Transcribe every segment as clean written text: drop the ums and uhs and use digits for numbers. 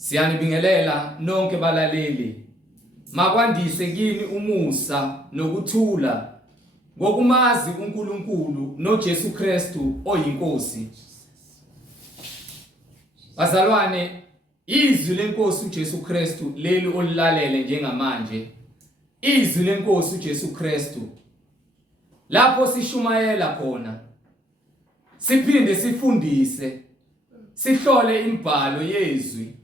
Siyanibingelela nonke balaleli. Makwandise kini umusa nokuthula ngokumazi uNkulunkulu noJesu Kristu oyinkosi. Bazalwane, izwi lenkosi uJesu Kristu leli olilalele njengamanje. Izwi lenkosi uJesu Kristu. Lapho sishumayela khona. Siphinde sifundise. Sihlole imibhalo yezwi.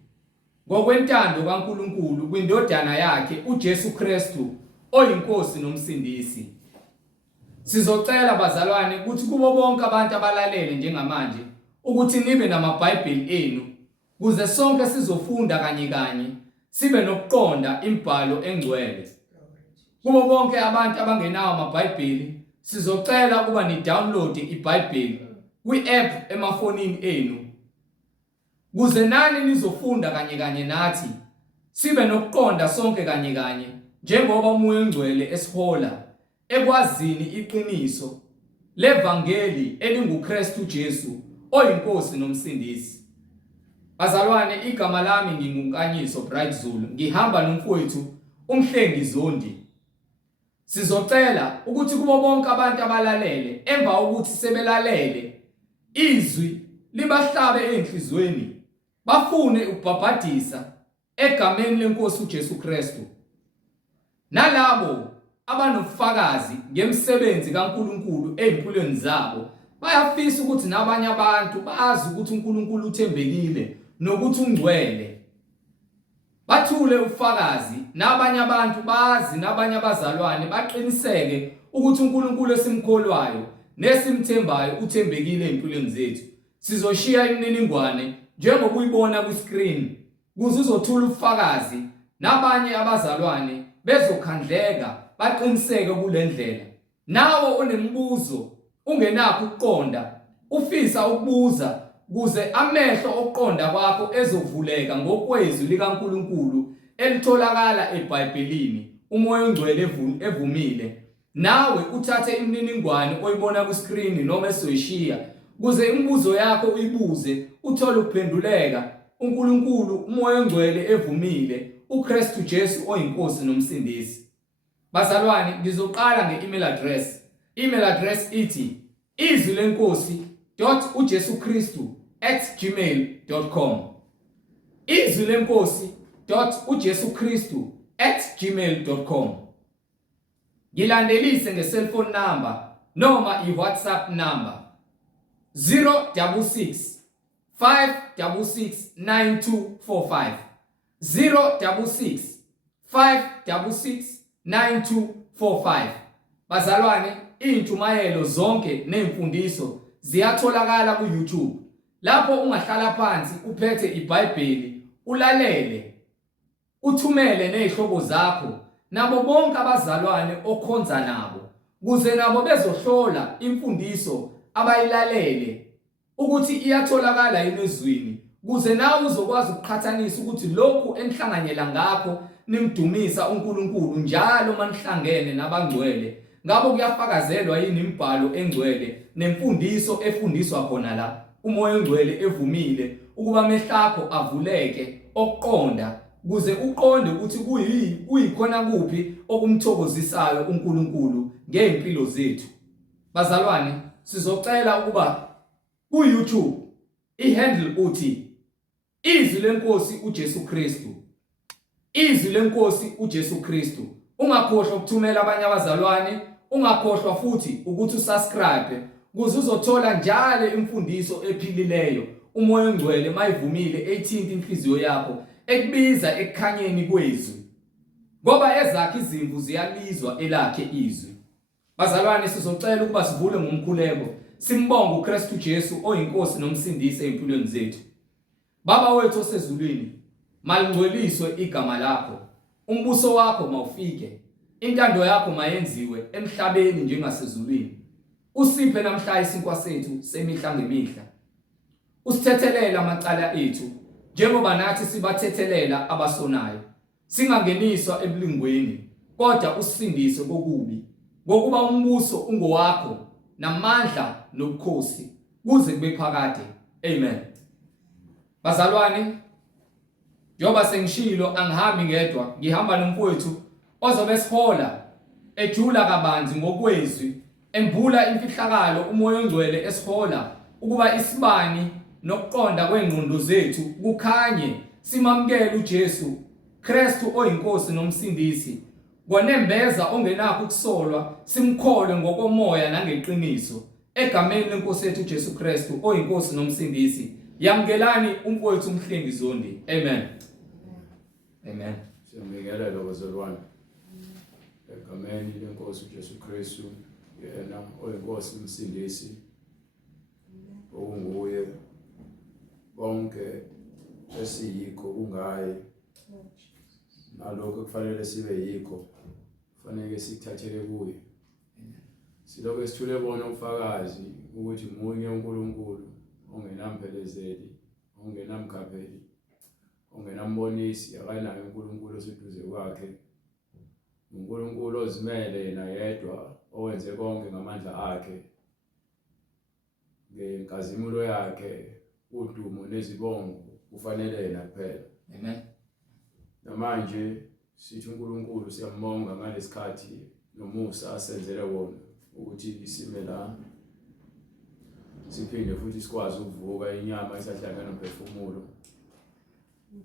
Ngokwentando kaNkulunkulu kwindodana yakhe uJesu Kristu oyinkosi nomsindisi. Sizocela bazalwane ukuthi kubo bonke abantu abalalele njengamanje ukuthi nibe namaBhayibheli enu kuze sonke sizofunda kanye sibe nokuqonda imibhalo engcwele. Kubo bonke abantu abangenawo amaBhayibheli sizocela ukuba ni download iBhayibheli kwi-app emafonini enu. Kuze nani nizofunda kanye nathi sibe nokuqonda sonke kanye njengoba umoya ongcwele esihola ekwazini iqiniso levangeli elinguKristu Jesu oyinkosi nomsindisi. Bazalwane, igama lami nginguYeqiniso Bright Zulu, ngihamba nomfowethu uMhlengi Zondi. Sizocela ukuthi kubo bonke abantu abalalele emva ukuthi sebelalele izwi libahlabe enhlizweni bafune ukubhabhadisa egameni lenkosi uJesu Kristu. Nalabo abanofakazi ngemsebenzi kaNkulunkulu ezimpilweni zabo bayafisa ukuthi nabanye abantu bazi ukuthi uNkulunkulu uthembekile nokuthi ungcwele. Bathule ufakazi nabanye abantu bazi nabanye abazalwane baqiniseke ukuthi uNkulunkulu esimkholwayo nesimthembayo uthembekile ezimpilweni zethu. Sizoshiya imininingwane njengoba uyibona ku screen kuze uzothula ufakazi nabanye abazalwane bezokhandleka baqiniseke kule ndlela. Nawo onemibuzo ungenakho ukuqonda ufisa ukubuza kuze amehlo okuqonda kwakho ezovuleka ngokwezwi likaNkulunkulu elitholakala eBhayibhelini, umoya ongcwele evumile. Nawe uthathe imininingwane oyibona ku screen noma esoyishiya kuze imibuzo yakho uyibuze uthole ukuphenduleka. uNkulunkulu umoya ongcwele evumile, uKristu Jesu oyinkosi nomsindisi. Bazalwane, ngizoqala nge-email address. Email address ithi izwilenkosi.ujesukristu@gmail.com. izwilenkosi.ujesukristu@gmail.com. Ngilandelise nge-cellphone number noma i-WhatsApp number 066 566 9245 066 566 9245. Bazalwane, intshumayelo zonke nemfundiso ziyatholakala ku YouTube. Lapho ungahlala phansi uphethe iBhayibheli ulalele, uthumele nezihlobo zakho nabo bonke abazalwane okhonza nabo kuze nabo bezohlola imfundiso abayilalele ukuthi iyatholakala yini ezwini, kuze nawe uzokwazi ukuqhathanisa ukuthi lokhu enihlanganyela ngakho nimdumisa uNkulunkulu njalo manihlangene nabangcwele ngabo kuyafakazelwa yini imibhalo engcwele nemfundiso efundiswa khona la. Umoya ongcwele evumile ukuba amehlo akho avuleke okuqonda kuze uqonde ukuthi kuyikhona kuphi okumthokozisayo uNkulunkulu ngempilo zethu. Bazalwane, sizocela ukuba ku YouTube ihandle uthi izwi lenkosi uJesu Kristu. Izwi lenkosi uJesu Kristu. Ungakhohlwa ukuthumela abanye abazalwane, ungakhohlwa futhi ukuthi usubscribe kuze uzothola njalo imfundiso ephilileyo, umoya ongcwele mayivumile ethinta inhliziyo yakho ekubiza ekukhanyeni kwezwi, ngoba ezakhe izimvu ziyalizwa elakhe izwi. Bazalwane, sizocela ukuba sivule ngomkhuleko simbonge uKristu Jesu oyinkosi nomsindisi ezimpilweni zethu. Baba wethu osezulwini, malingcweliswe igama lakho, umbuso wakho mawufike, intando yakho mayenziwe emhlabeni njengasezulwini. Usiphe namhla isinkwa sethu semihla ngemihla. Usithethelela amacala ethu njengoba nathi sibathethelela abasonayo. Singangeniswa ebulingweni kodwa usindise kokubi, ngokuba umbuso ungowakho namandla nobukhosi kuze kube phakade. Amen. Bazalwane, Njoba sengishilo angihambi ngedwa, ngihamba nomfowethu ozobe sihola ejula kabanzi ngokwezwi, embula imfihlakalo umoya ongcwele esihola ukuba isibani nokuqonda kwengqondo zethu kukhanye simamkele uJesu Kristu oyinkosi nomsindisi, konembeza ongenakho ukusolwa, simkholwe ngokomoya nangeqiniso egameni lenkosi yethu uJesu Kristu oyinkosi nomsindisi. Yamkelani umfowethu uMhlengi Zondi. Amen. Amen. Siyambekelela bazalwane. Egameni lenkosi uJesu Kristu, yena oyinkosi umsindisi, onguye bonke esiyikho kungaye, nalokho kufanele sibe yikho kufanele sikuthathele kuye. Silokho sithule bona ubufakazi ukuthi munye uNkulunkulu ongenamphelezeli, ongenamkhapheli, ongenambonisi, akanayo uNkulunkulu oseduze kwakhe. uNkulunkulu ozimele yena yedwa, owenze konke ngamandla akhe, ngenkazimulo yakhe, udumo nezibongo kufanele yena kuphela. Amen. Namanje sithi uNkulunkulu siyambonga ngalesikhathi nomusa asenzele wona ukuthi isime la, siphinde futhi sikwazi ukuvuka inyama isahlangana nomphefumulo,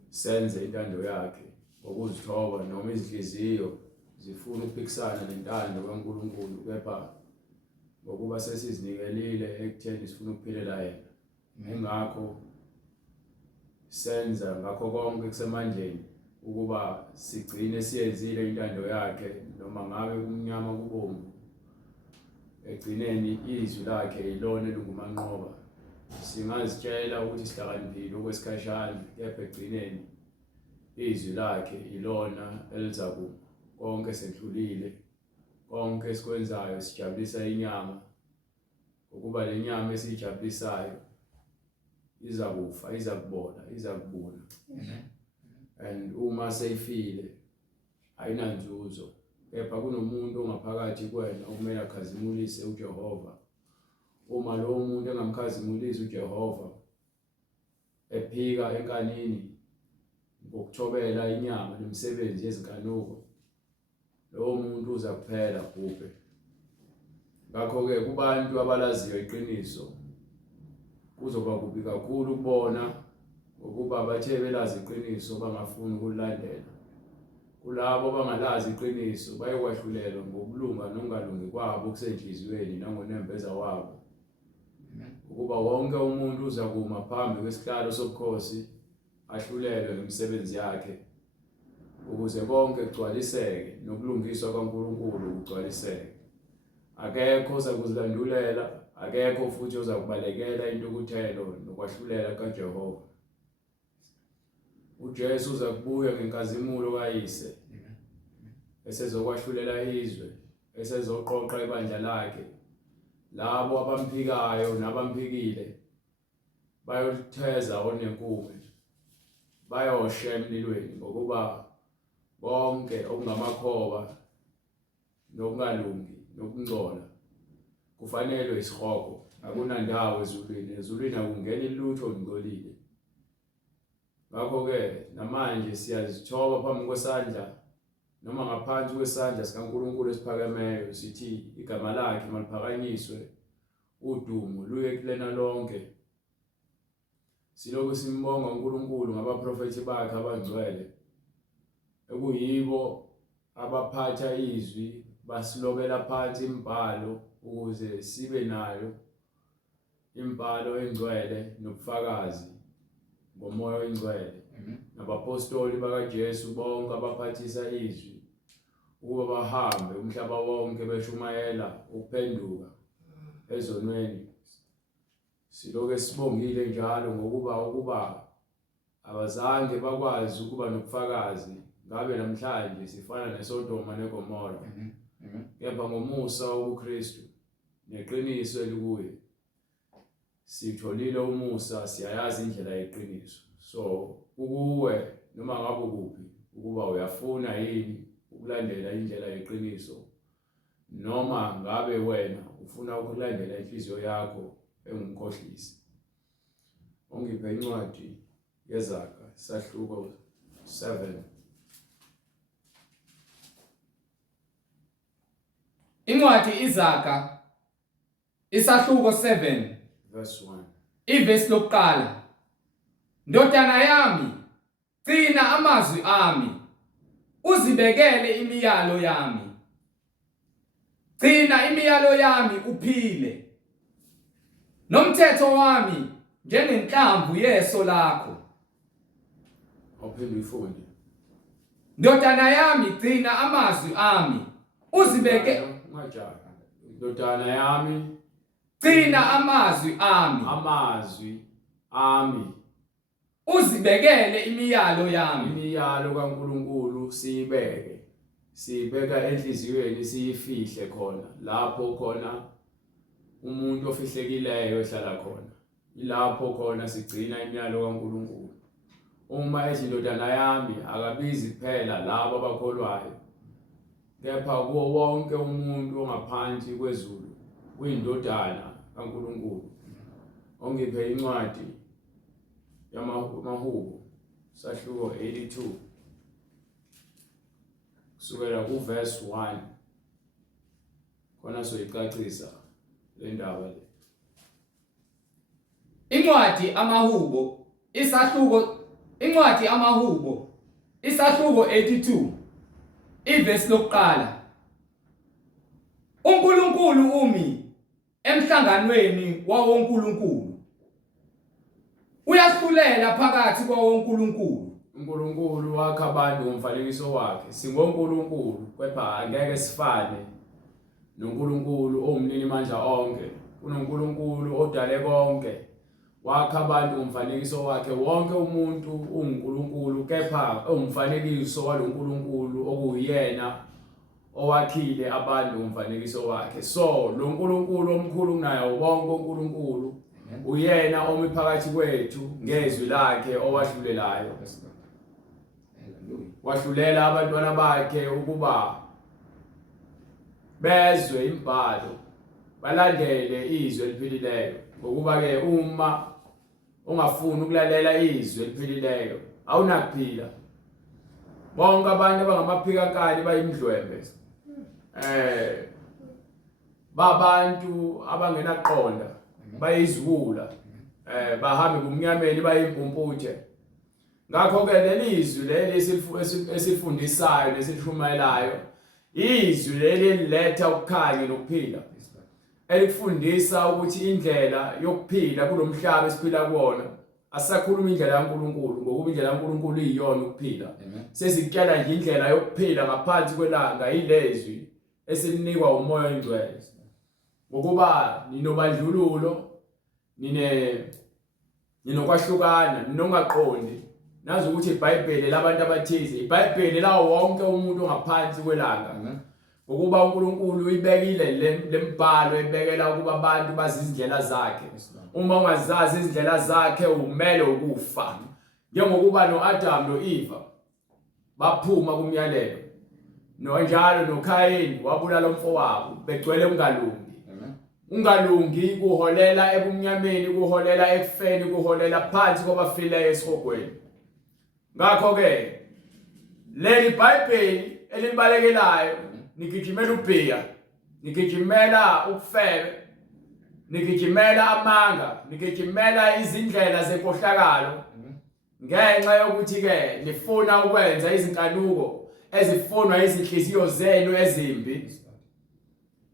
senze intando yakhe ngokuzithoba, noma izinhliziyo zifuna ukuphikisana nentando kaNkulunkulu, kepha ngokuba sesizinikelile ekutheni sifuna ukuphilela yena. Ngakho senza ngakho konke kusemandleni ukuba sigcine siyenzile intando yakhe, noma ngabe kumnyama kubomvu, egcineni izwi lakhe ilona elingumanqoba. Singazitshela ukuthi sihlakaniphile okwesikhashana, kepha egcineni izwi lakhe ilona elizakuma. Konke sedlulile, konke esikwenzayo sijabulisa inyama, ukuba le nyama esijabulisayo izakufa, izakubola, izakubuna. And uma seyifile ayinanzuzo, kepha kunomuntu ongaphakathi kwena okumele akhazimulise uJehova. Uma lo muntu engamkhazimulisi uJehova, ephika enkanini ngokuthobela inyama nemisebenzi yezinkanuko, lo muntu uza kuphela kubhe. Ngakho-ke kubantu abalaziyo iqiniso kuzoba kubi kakhulu ukubona ukuba bathe belazi iqiniso bangafuni ukulilandela. Kulabo abangalazi iqiniso bayokwahlulelwa ngobulunga nokungalungi kwabo okusenhliziyweni nangonembeza wabo, ukuba wonke umuntu uza kuma phambi kwesihlalo sobukhosi ahlulelwe ngemisebenzi yakhe, ukuze konke kugcwaliseke nokulungiswa kaNkulunkulu kugcwaliseke. Akekho ozakuzilandulela, akekho futhi ozakubalekela intukuthelo nokwahlulela kaJehova. uJesu uza kubuya ngenkazimulo kayise, esezokwahlulela izwe, esezoqoqa ibandla lakhe. Labo abamphikayo nabamphikile bayolitheza onenkume, bayosha emlilweni, ngokuba konke okungamakhoba nokungalungi nokungcola kufanele isihogo. Akunandawo ezulwini, ezulwini akungeni lutho olungcolile. Ngakho-ke namanje siyazithoba phambi kwesandla noma ngaphansi kwesandla sikaNkulunkulu esiphakemeyo, sithi igama lakhe maliphakanyiswe, udumo luye kulena lonke. Silokhu simbonga uNkulunkulu ngabaprofethi bakhe abangcwele, ekuyibo abaphatha izwi basilobela phansi imbhalo ukuze sibe nayo imbhalo engcwele nobufakazi ngomoya oyingcwele. Nabapostoli bakaJesu bonke abaphathisa izwi ukuba bahambe umhlaba wonke beshumayela ukuphenduka ezonweni. Silokhu sibongile njalo ngokuba abazange bakwazi ukuba nobufakazi, ngabe namhlanje sifana neSodoma neGomora. Kepha ngomusa wobuKristu neqiniso elikuye sitholile umusa, siyayazi indlela yeqiniso. So ukuwe noma ngabe kuphi ukuba uyafuna yini ukulandela indlela yeqiniso, noma ngabe wena ufuna ukulandela inhliziyo yakho engumkhohlisi. Ongiphe incwadi yezaga sahluko 7. Incwadi iZaga isahluko 7 verse 1. ivesi lokuqala. Ndodana yami, gcina amazwi ami, uzibekele imiyalo yami. Gcina imiyalo yami uphile, nomthetho wami njengenhlamvu yeso lakho. Awuphinde uyifunde. Ndodana yami, gcina amazwi ami, uzibeke. Ndodana yami, Gcina amazwi ami, amazwi ami, uzibekele imiyalo yami. imiyalo kaNkulunkulu siyibeka enhliziyweni, siyifihle khona lapho khona umuntu ofihlekileyo ehlala khona. Ilapho khona sigcina imiyalo kaNkulunkulu. Uma ethi ndodana yami, akabizi kuphela labo abakholwayo, kepha kuwo wonke umuntu ongaphansi kwezulu uyindodana kaNkulunkulu. Ongiphe incwadi yamahubo sahluko 82 kusukela kuverse 1 khona soyicacisa le ndaba le. Incwadi amahubo isahluko 82 ivesi lokuqala. uNkulunkulu umi emhlanganweni wawonkulunkulu, uyahlulela phakathi kwawonkulunkulu. uNkulunkulu wakha abantu ngomfanekiso wakhe. SingoNkulunkulu, kepha angeke sifane noNkulunkulu owumnini mandla onke. UNkulunkulu odale konke wakha abantu ngomfanekiso wakhe. Wonke umuntu uNkulunkulu, kepha umfanekiso waloNkulunkulu okuyena owakhile abantu ngomfanekiso wakhe. So lo Nkulunkulu omkhulu kunayo wonke uNkulunkulu uyena omi phakathi kwethu ngezwi lakhe owahlulelayo. Wahlulela abantwana bakhe ukuba bezwe imbhalo, balandele izwi eliphilileyo. Ngokuba ke uma ungafuni ukulalela izwi eliphilileyo awunakuphila. Bonke abantu abangamaphikankani bayimdlwembe, babantu abangenaqonda, bayizibula, bahambe kumnyameni bayimpumputhe. Ngakho ke leli izwi leli esifundisayo lesishumayelayo, izwi leli liletha ukukhanya nokuphila, elikufundisa ukuthi indlela yokuphila kulomhlaba esiphila kuwona asakhuluma indlela kaNkulunkulu, ngokuba indlela kaNkulunkulu iyona ukuphila. Sesityala nje indlela yokuphila ngaphansi kwelanga, ilezwi esilinikwa umoya oyingcwele. Ngokuba ninobandlululo, ninokwahlukana, ninongaqondi. Nazi ukuthi iBhayibheli labantu abathize, iBhayibheli lawo wonke umuntu ongaphansi kwelanga. Ngokuba uNkulunkulu uyibekile lembhalo, ebekela ukuba abantu bazi izindlela zakhe. Uma ungazazi izindlela zakhe umele ukufa. Njengokuba noAdam noEva baphuma kumyalelo, njalo noKhayini wabulala umfowabo, begcwele ungalungi. Ungalungi kuholela ebumnyameni, kuholela ekufeni, kuholela phansi kwabafileyo esihogweni. Ngakho ke leli iBhayibheli elibalekelayo, nigijimela ubhiya, nigijimela ukufebe, nigijimela amanga, nigijimela izindlela zenkohlakalo, ngenxa yokuthi ke nifuna ukwenza izinkanuko ezifunwa izinhliziyo zenu ezimbi.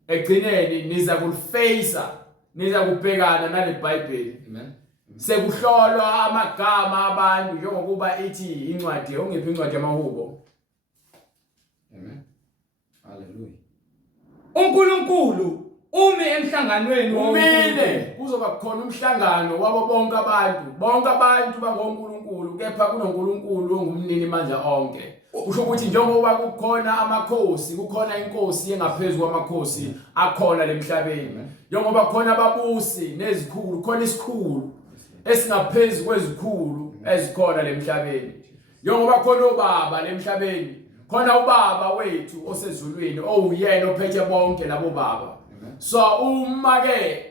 Egcineni niza kulifeyisa, niza kubhekana nale iBhayibheli. Sekuhlolwa amagama abantu njengokuba ithi incwadi, ongiphi incwadi yamahubo. Hallelujah. uNkulunkulu umi emhlanganweni umile, kuzoba khona umhlangano wabo bonke abantu bangoNkulunkulu, kepha kunoNkulunkulu ongumnini mandla onke. Kusho ukuthi njengoba kukhona amakhosi, kukhona inkosi engaphezulu kwamakhosi akhona lemhlabeni. Njengoba kukhona ababusi nezikhulu, khona isikhulu esingaphezulu kwezikhulu ezikhona lemhlabeni. Njengoba khona obaba lemhlabeni, khona ubaba wethu osezulwini owuyena ophethe bonke labo baba. So uma ke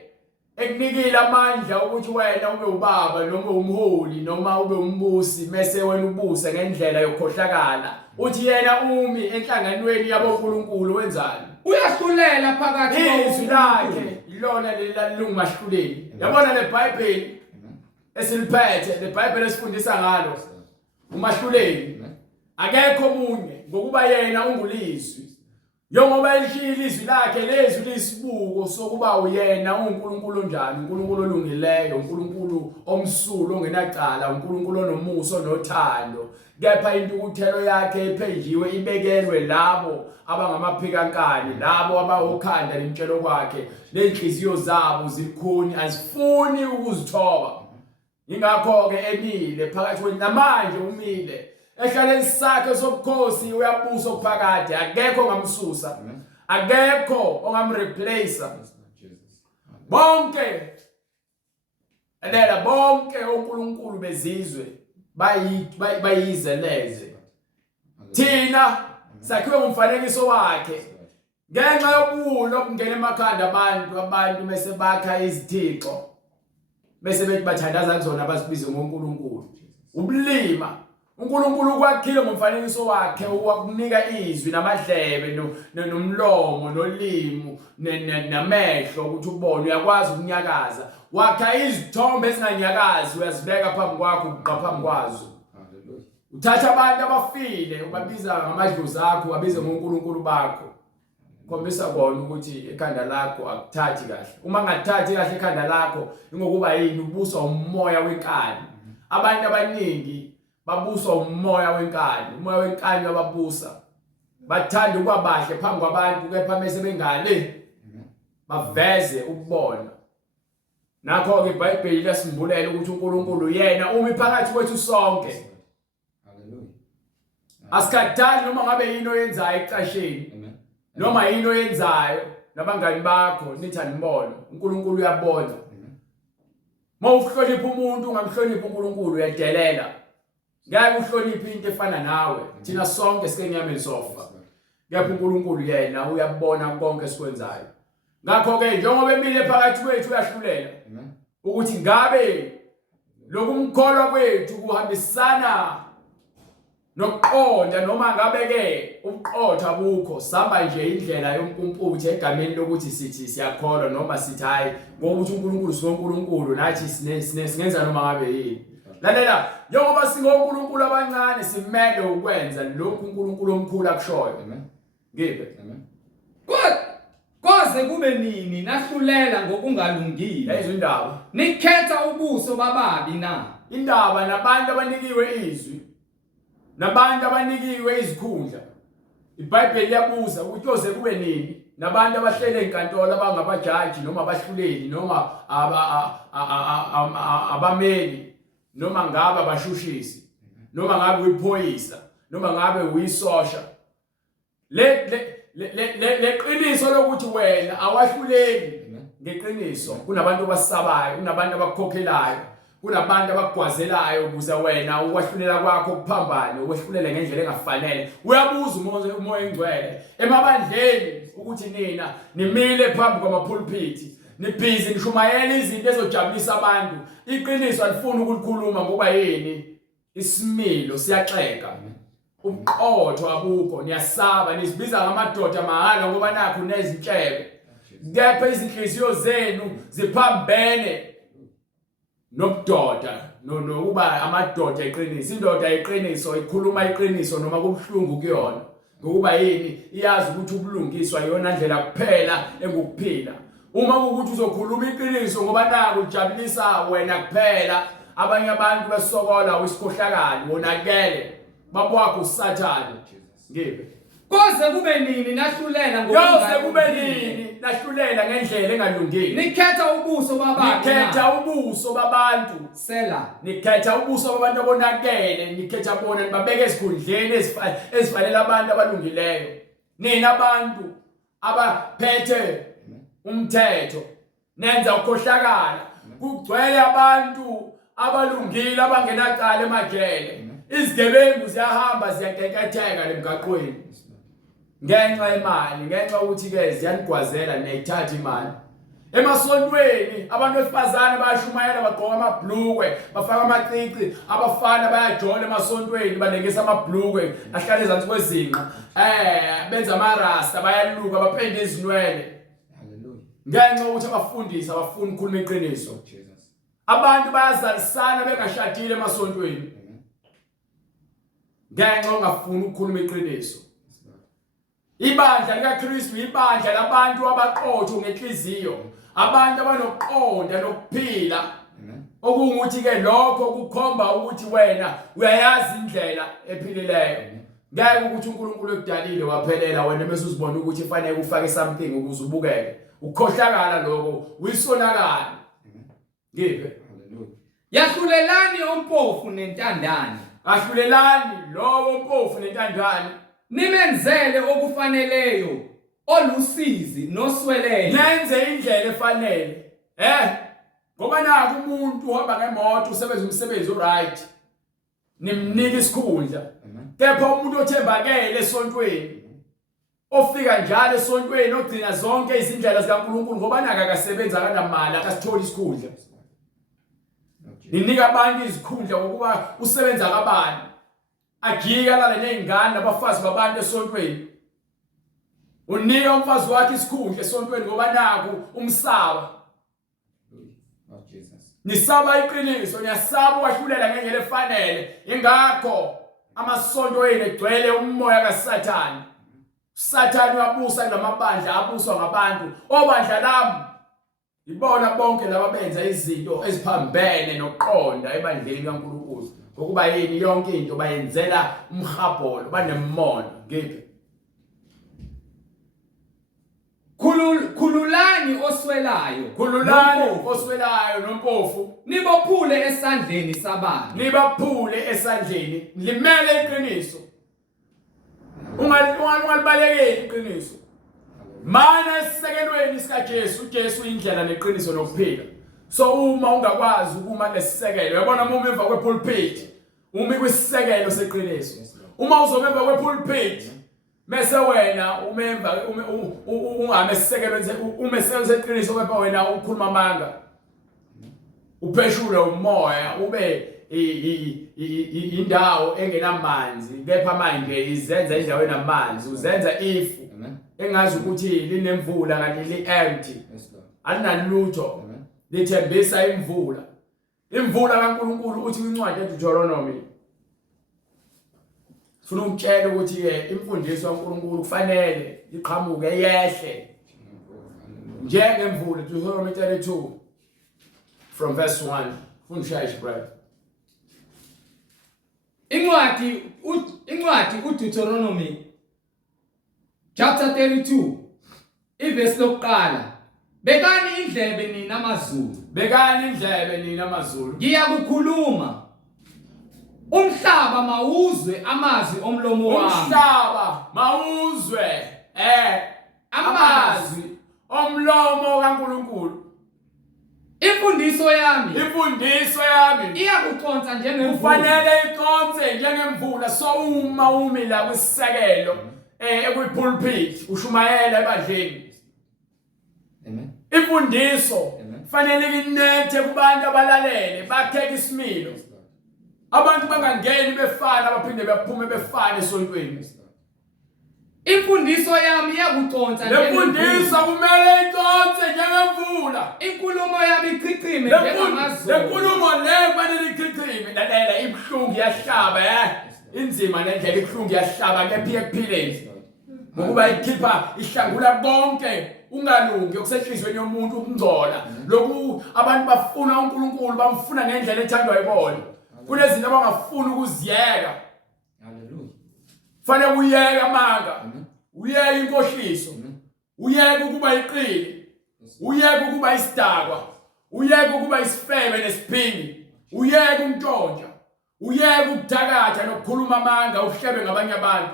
ekunikile amandla ukuthi wena ube ubaba noma umholi noma ube umbusi mase wena ubuse ngendlela yokhohlakala uthi yena umi enhlanganweni yaboNkulunkulu wenzani uyahlulela phakathi izwi lakhe ilona lelilungumahluleli yabona le Bible esiliphethe le Bible esifundisa ngalo umahluleli akekho munye ngokuba yena ungulizwi njengoba elishila izwi lakhe lezwi lisibuko sokuba uyena uNkulunkulu njani uNkulunkulu olungileyo uNkulunkulu omsulu ongenacala uNkulunkulu onomuso nothando kepha intukuthelo yakhe ephenjiwe ibekelwe labo abangamaphikankani labo abawokhanda lemtshelo kwakhe lenhliziyo zabo zikhuni azifuni ukuzithoba ingakho ke emile phakathi namanje umile ehlaleni sakhe sobukhosi uyabusa okuphakade akekho ongamsusa akekho ongamreplace bonke elela bonke uNkulunkulu bezizwe bayizeleze thina sakhiwe ngomfanekiso wakhe ngenxa yobulo okungena emakhanda abantu bese bakha izithixo bese bethi bathandaza kuzona abasibize ngoNkulunkulu ubulima uNkulunkulu ukwakhile ngomfanekiso wakhe ukunika izwi namadlebe nomlomo nolimi namehlo ukuthi ubone uyakwazi ukunyakaza wakha izithombe ezinganyakazi uyazibeka phambi kwakho uqaphambi kwazo uthatha abantu abafile ubabiza ngamadlozi akho abize ngoNkulunkulu bakho khombisa kona ukuthi ekhanda lakho akuthathi kahle uma ngathathi kahle ekhanda lakho ingokuba yini ubuswa umoya wenkani abantu abaningi babuswa umoya wenkani umoya wenkani wababusa bathanda ukuba bahle phambi kwabantu kepha mase bengale baveze ukubona nakho ke iBhayibheli liyasimbulela ukuthi uNkulunkulu yena umi phakathi kwethu sonke haleluya asikadali noma ngabe yini oyenzayo eqasheni noma yini oyenzayo nabangani bakho nithi anibona uNkulunkulu uyabona mawuhlonipha umuntu ungamhlonipha uNkulunkulu uyadelela ngeke uhloniphe into efana nawe thina sonke sike enyameni sofa kepha uNkulunkulu yena uyabona konke esikwenzayo ngakho ke njengoba emile phakathi kwethu uyahlulela ukuthi ngabe lokumkholwa kwethu kuhambisana nokuqonda noma ngabe ke ubuqotha bukho samba nje indlela yompumputhe egameni lokuthi sithi siyakholwa noma sithi hayi ngoba uthi uNkulunkulu soNkulunkulu nathi singenza noma ngabe yini lalela njengoba singoNkulunkulu abancane simele ukwenza lokhu uNkulunkulu omkhulu akushoyo ngibe Koze kube nini nahlulela ngokungalungile izindaba nikhetha ubuso bababi na indaba nabantu abanikiwe izwi nabantu abanikiwe izikhundla iBhayibheli liyabuza ukuthi koze kube nini nabantu abahlele enkantolo abangabajaji noma abahluleli noma abameli noma ngabe abashushisi noma ngabe uyiphoyisa noma ngabe uyisosha leqiniso lokuthi wena awahluleli ngeqiniso kunabantu abasabayo kunabantu abakukhokhelayo kunabantu abakugwazelayo ukuze wena ukwahlulela kwakho kuphambane ukwehlulele ngendlela engafanele uyabuza umoya engcwele emabandleni ukuthi nina nimile phambi kwamapulpiti nibhizi nishumayela izinto ezojabulisa abantu iqiniso alifuni ukulikhuluma ngoba yini isimilo siyaxeka ubuqotho abukho niyasaba nizibiza ngamadoda mahala ngoba nakho nezinhlebe kepha izinhliziyo zenu ziphambene nobudoda nokuba amadoda eqiniso indoda eqiniso ikhuluma iqiniso noma kubhlungu kuyona ngokuba yini iyazi ukuthi ubulungiswa iyona ndlela kuphela engukuphila uma ukuthi uzokhuluma iqiniso ngoba naku ujabulisa wena kuphela abanye abantu besokola uyisikhohlakali wonakele babwakho usathane ngibe koze kube nini nahlulela ngokuze kube nini nahlulela ngendlela engalungile nikhetha ubuso babantu nikhetha ubuso babantu sela nikhetha ubuso babantu abonakele nikhetha bona nibabeke esikhundleni ezifanele abantu abalungileyo nina abantu abaphethe umthetho nenza ukhohlakala kugcwele abantu abalungile abangenacala emajele izigebengu ziyahamba ziyakenketheka lemgaqweni ngenxa yemali ngenxa ukuthi ke ziyanigwazela niyayithatha imali Emasontweni abantu besifazane bayashumayela bagqoka amabhlukwe bafaka amacici abafana bayajola emasontweni balengisa amabhlukwe ahlala ezansi kwezinqa benza amarasta bayaluka bapende izinwele. Hallelujah. Ngenxa ukuthi abafundisi abafuni ukukhuluma iqiniso. Abantu bayazalisana bengashadile emasontweni ngenxa ongafuni ukukhuluma iqiniso. Ibandla likaKristu ibandla labantu abaqotho ngenhliziyo, abantu abanokuqonda nokuphila. Okungukuthi ke lokho kukhomba ukuthi wena uyayazi indlela ephilileyo. Ngeke ukuthi uNkulunkulu ekudalile waphelela wena bese uzibona ukuthi kufanele ufake something ukuze ubukeke. Ukukhohlakala lokho uyisonakala. Ngiphe? Yahlulelani ompofu nentandane. Ahlulelani lowo mpofu nentandane. Nimenzele okufaneleyo olusizi nosweleyo. Nenze indlela efanele. Ngoba naku umuntu uhamba ngemoto usebenza umsebenzi oright. Nimnika isikhundla. Kepha umuntu othembakele esontweni ofika njalo esontweni ogcina zonke izindlela zikaNkulunkulu ngoba naka akasebenza kanamali akasitholi isikhundla. Ninika abantu izikhundla ngokuba usebenza kabani. Agika lana nezingane nabafazi babantu esontweni. Unika umfazi wakhe isikhundla esontweni ngoba naku umsaba. Nisaba iqiniso, niyasaba ukwahlulela ngendlela efanele. Ingakho amasonto enu egcwele umoya kaSathane. uSathane uyabusa kulamabandla abuswa ngabantu. Obandla lami ibona bonke laba benza izinto eziphambene nokuqonda ebandleni kaNkulunkulu. Ngokuba yini yonke into bayenzela umhabholo banemono. Ngiphi? Khululani oswelayo. Khululani oswelayo nompofu. Nibophule esandleni sabantu. Nibaphule esandleni. Limele iqiniso. Ungalibalekeli iqiniso. Mana esisekelweni sikaJesu, uJesu indlela neqiniso nokuphila. So uma ungakwazi ukuma lesisekelo, uyabona uma emva kwepulpit, umi kwisisekelo seqiniso. Uma uzomemva kwepulpit, mase wena umemva ungame esisekelweni umesekelo seqiniso kepha wena ukhuluma amanga. Upheshule umoya ube indawo engenamanzi kepha manje izenza indawo enamanzi uzenza ifu engazi ukuthi linemvula kanti li-empty alinalutho lithembisa imvula kaNkulunkulu uthi kwincwadi yeDuteronomy sifuna ukutshela ukuthi ke imfundiso kaNkulunkulu kufanele iqhamuke yehle njengemvula. Deuteronomy 32 from verse 1. Fundisha brother. Incwadi uDeuteronomy chapter 32 iverse lokuqala. Bekani indlebe nina amazulu. Bekani indlebe nina amazulu. Ngiyakukhuluma. Umhlaba mawuzwe amazwi omlomo wami. Umhlaba mawuzwe amazwi omlomo kaNkulunkulu. Imfundiso yami iyakuconsa njengemvula. Kufanele iconse njengemvula. So uma umila kwisisekelo ekwi-pulpit ushumayela ebandleni. Amen. Imfundiso kufanele inethe kubantu abalalele bakheke isimilo. Abantu bangangeni befana baphinde bephume befana esontweni. Imfundiso yami iyakuconsa njengemvula. Imfundiso kumele iconse njengemvula. Inkulumo yami ichichime njengamazolo. Lenkulumo le kufanele ichichime. Lalela ibhlungu yahlaba inzima nendlela ibhlungu yahlaba kepha ekuphileni. Ngokuba ikhipha ihlangula bonke ungalungi okusehlizweni yomuntu ukungcola. Lokhu abantu bafuna uNkulunkulu bamfuna ngendlela ethandwa yibona. Kunezinto abangafuni ukuziyeka. Hallelujah. Fanele uyeke amanga. Uyeke inkohliso. Uyeke ukuba iqili. Uyeke ukuba isidakwa. Uyeke ukuba isifebe nesiphingi. Uyeke umntshontsha. Uyeke ukuthakatha nokukhuluma amanga uhlebe ngabanye abantu.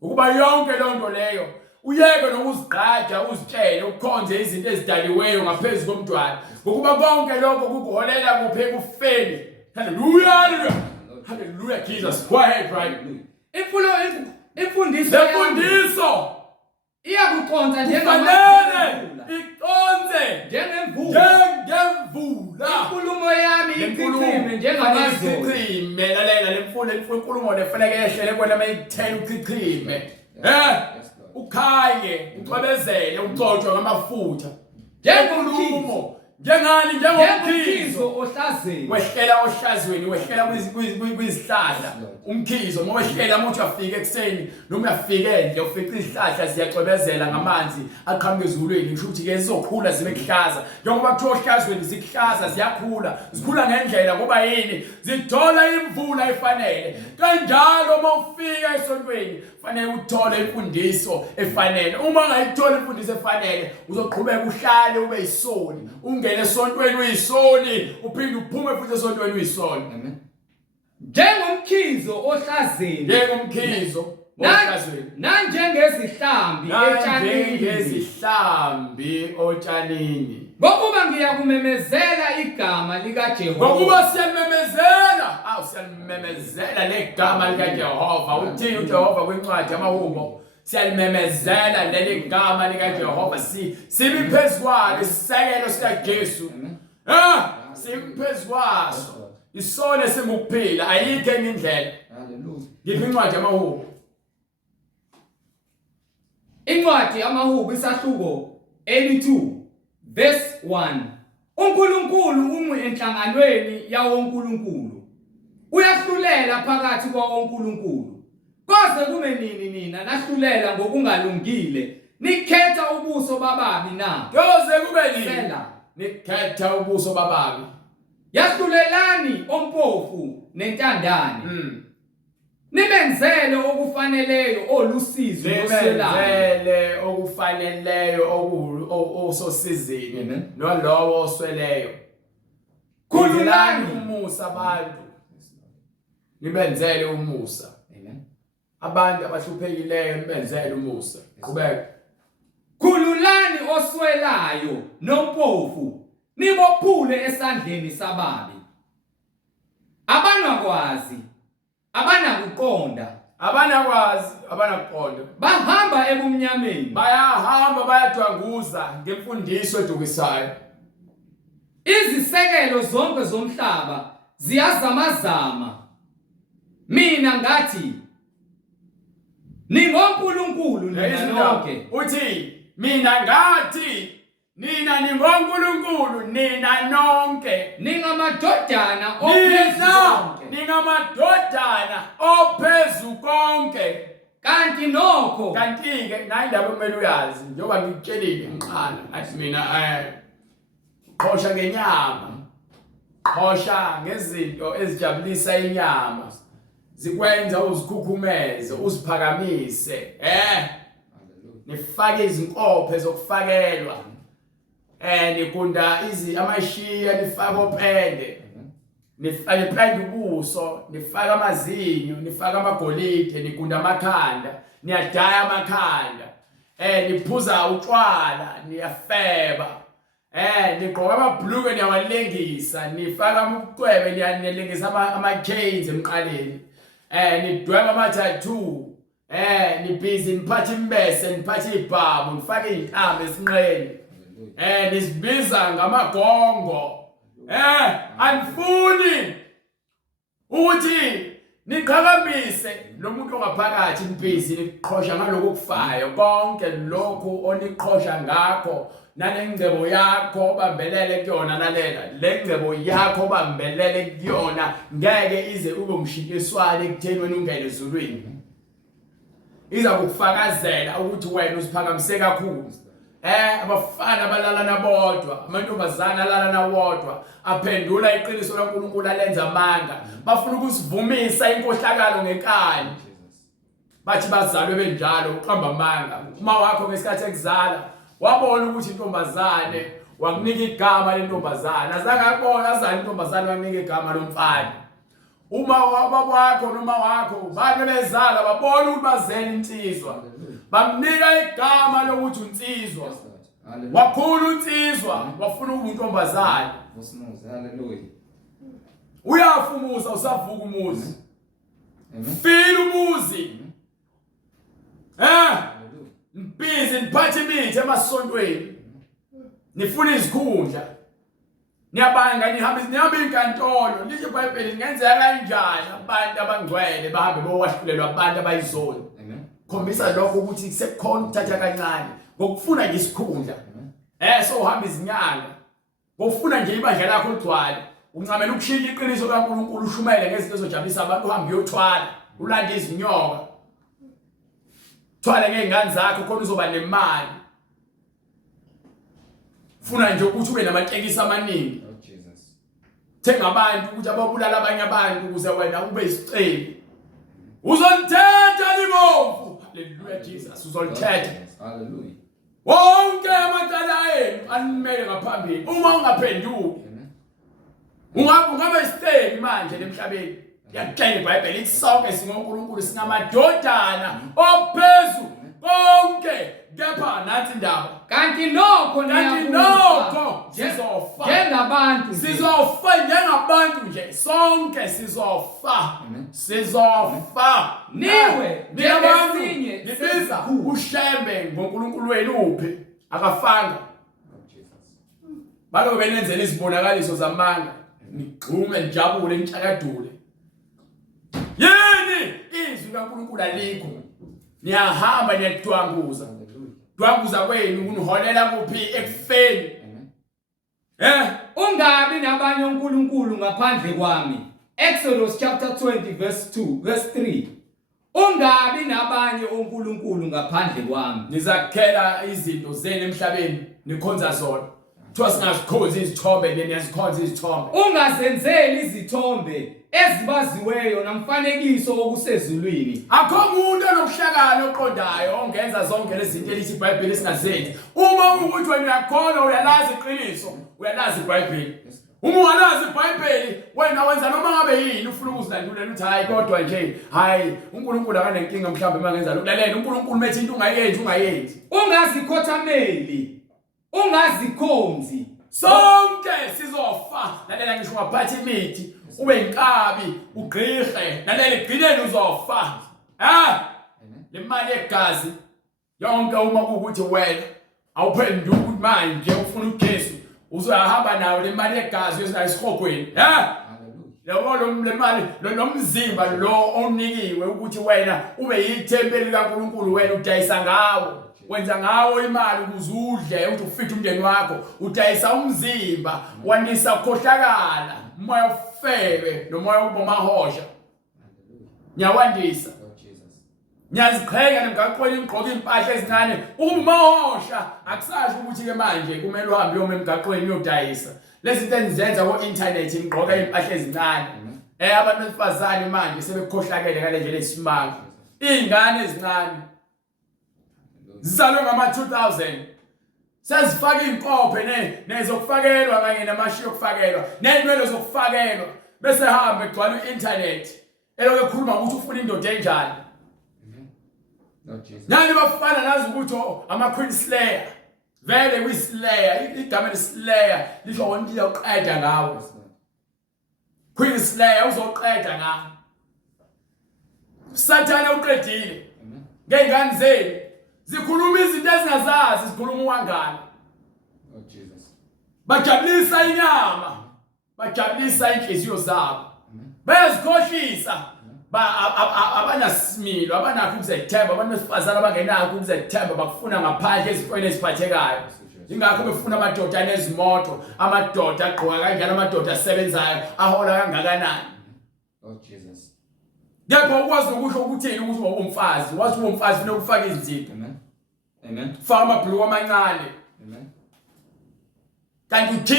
Ukuba yonke lonto leyo uyeke nokuzigqaja uzitshele ukukhonze izinto ezidaliweyo ngaphezulu komntwana. Ngokuba konke lokho kukuholela kuphi kufeni. Hallelujah. Hallelujah Jesus. Go ahead, right? Imfundiso iyakuconsa Kufanele iconse njengemvula. njengemvula. Inkulumo yami ichichime njengamazolo. Ichichime, lalela lemfundo inkulumo lefanele yehlele kwena mayithela uchichime. Ukhaye, ucwebezele, ucotshwe ngamafutha. Njenkulumo, njengani njengomkhizo ohlazweni. wehlela ohlazweni, wehlela kwizihlahla. Umkhizo mawehlela muthi afike ekseni noma uyafika endle ufica izihlahla ziyacwebezela ngamanzi aqhamuke ezulwini ngisho ukuthi ke zizokhula zibe kuhlaza njengoba kuthiwa ohlazweni zikuhlaza ziyakhula zikhula ngendlela ngoba yini zithola imvula efanele kanjalo mawufika esontweni fanele uthole imfundiso efanele uma ungayithola imfundiso efanele uzoqhubeka uhlale ube yisoni ungene esontweni uyisoni uphinde uphume futhi esontweni uyisoni amen njengomkhizo ohlazweni njengomkhizo ohlazweni nanjengezihlambi otshanini ngokuba ngiyakumemezela igama likaJehova ngokuba siyamemezela legama likaJehova uthini uJehova kwincwadi yamahubo siyalimemezela leli gama likaJehova sibi phezukwayo isisekelo sikaJesu sibi phezukwaso isona singukuphila ayikho enye indlela haleluya ngiphi incwadi yamahubo incwadi yamahubo isahluko 82 verse 1 uNkulunkulu umwe enhlanganweni yawonkulunkulu uyahlulela phakathi kwawonkulunkulu koze kube nina nahlulela ngokungalungile nikhetha ubuso bababi na koze kube nini nikhetha ubuso bababi yahlulelani ompofu nentandane nimenzele okufaneleyo olusizo nimenzele okufaneleyo ososizini nalowo osweleyo khululani umusa abantu nibenzele umusa abantu abahluphekileyo nibenzele umusa qhubeka khululani oswelayo nompofu nibophule esandleni sababi abanakwazi abanakuqonda bahamba ebumnyameni bayahamba bayadwanguza ngemfundiso edukisayo izisekelo zonke zomhlaba ziyazamazama mina ngathi ningonkulunkulu nina nonke uthi mina ngathi nina ningonkulunkulu nina nonke ningamadodana ophezu konke kanti nokho kanti-ke nayo indaba kumele uyazi njengoba ngikutshelile ngiqala ngathi mina qhosha ngenyama qhosha ngezinto ezijabulisa inyama zikwenza uzikhukhumeze uziphakamise nifake izinkophe zokufakelwa nikunda amashiya nifake opende nipende ubuso nifake amazinyo nifake amagolide nikunda amakhanda niyadaya amakhanda niphuza utshwala niyafeba nigqoka amabhuluke niyawalengisa nifake amaqwebe niyanelengisa ama-chains emqaleni nidweba ama-tattoo nibhizi niphathe imbese niphathe ibhamu nifake iy'ntambo esinqeni nisibiza ngamagongo anifuni ukuthi niqhakambise lo muntu ongaphakathi nibhizi niqhosha ngalokho okufayo konke lokhu oniqhosha ngakho nanengcebo yakho obambelele kuyona lalela le ngcebo yakho obambelele kuyona ngeke ize ube umshintiswane ekutheni wena ungene ezulwini iza kukufakazela ukuthi wena usiphakamise kakhulu abafana balalana bodwa amantombazana alalana wodwa aphendula iqiniso laNkulunkulu alenza amanga bafuna ukusivumisa inkohlakalo ngenkani bathi bazalwe benjalo uqamba amanga uma wakho ngesikhathi ekuzala wabona ukuthi intombazane wakunika igama lentombazane azange abona azali intombazane wakunika igama lomfana uma ubaba wakho noma wakho babe bezala babona ukuthi bazela insizwa bamnika igama lokuthi unsizwa wakhula unsizwa wafuna ukuba intombazane haleluya uyafumuza usavuka umuzi fila umuzi mphizi nithi emasontweni nifuna izikhundla niyabanga nihambe inkantolo lithi iBhayibheli ngenzeka kanjani abantu abangcwele bahambe bowahlulelwa abantu abayizoni khombisa lokho ukuthi sekukhona ukuthatha kancane ngokufuna nje isikhundla so uhamba izinyanga ngokufuna nje ibandla lakho ligcwale uncamela ukushintsha iqiniso likaNkulunkulu ushumele ngezinto ezojabulisa abantu uhambe uyothwala ulanda izinyoka thwala ngezingane zakho khona uzoba nemali funa nje ukuthi ube namatekisi amaningi thenga abantu ukuthi ababulala abanye abantu ukuze wena ube isiceli uzolithetha libomvu haleluya Jesus uzolithetha haleluya wonke amacala enu animele ngaphambili uma ungaphenduki ungaba isiceli manje emhlabeni yakutshela iBhayibheli isonke singoNkulunkulu singamadodana ophezulu konke kepha nathi indaba kanti nokho sizofa njengabantu nje sonke sizofa niwe njengesinye nibiza ushembe ngoNkulunkulu wenu uphi akafanga balobe benenzela izibonakaliso zamanga nigxume njabule nitshakadule yini izwi kaNkulunkulu alikho niyahamba niyadwanguza dwanguza kwenu kuniholela kuphi ekufeni ungabi nabanye uNkulunkulu ngaphandle kwami Exodus chapter 20 verse 3 ungabi nabanye uNkulunkulu ngaphandle kwami nizakhela izinto zenu emhlabeni nikhonza zona kuthiwa singazikhonzi izithombe niyazikhonza izithombe ungazenzeli izithombe ezibaziweyo namfanekiso wokusezulwini akho umuntu onokuhlakana oqondayo ongenza zonke lezi zinto elithi iBhayibheli singazenzi uma ukuthi wena uyakholwa uyalazi iqiniso uyalazi iBhayibheli uma ungalazi iBhayibheli wena wenza noma ngabe yini ufuna ukuzilandulela uthi hayi kodwa nje hayi uNkulunkulu akanenkinga mhlawumbe mangenza lokho lalela uNkulunkulu methi into ungayenzi ungazikhothameli ungazikhonzi sonke sizofa lalela ngisho ngaphathi imithi ube inkabi ugqirhe lalela igcineni uzofa le mali yegazi yonke uma kuukuthi wena awuphenduki ukuthi manje ufuna uGesu uzohamba nawo le mali yegazi yesihogweni yabo le mali nomzimba lo onikiwe ukuthi wena ube yithempeli likaNkulunkulu wena udayisa ngawo wenza ngawo imali ukuze udle ukuthi ufithe umndeni wakho udayisa umzimba wanisa ukhohlakala umoya ufebe nomoya ubomahosha nyawandisa nyaziqhenya nemgaqweni ngigqoka impahla ezincane umahosha akusasho ukuthi ke manje kumele uhambe uyoma emgaqweni uyodayisa lezi zinto enzenza ku internet ngigqoka impahla ezincane abantu besifazane manje sebekhohlakele ngale nje lesimanga izingane ezincane zizalwe ngama 2000 sezifaka inkophe nezokufakelwa kanye namashiyo okufakelwa nenwele zokufakelwa bese hamba egcwala internet eloke ekhuluma ukuthi ufuna indoda enjani nani bafana nazi ukuthi ama queen slayer vele kwi slayer igama le slayer lisho wonke uyoqeda ngawe queen slayer uzoqeda ngawe Sathana uqedile ngezingane zenu zikhuluma izinto ezingazazi zikhuluma uwangana Jesus bajabulisa inyama bajabulisa inhliziyo zabo bayazikhohlisa abanasimilo abanakho ukuzethemba abantu besifazana abangenakho ukuzethemba bakufuna ngaphandle ezifweni eziphathekayo ingakho befuna amadoda anezimoto amadoda agqoka kanjalo amadoda asebenzayo ahola kangakanani Jesus yebo ukwazi ukusho ukuthini ukuthi uwumfazi wathi uwumfazi ufuna ukufaka izinto amen faka amabhuluku amancane amen kanti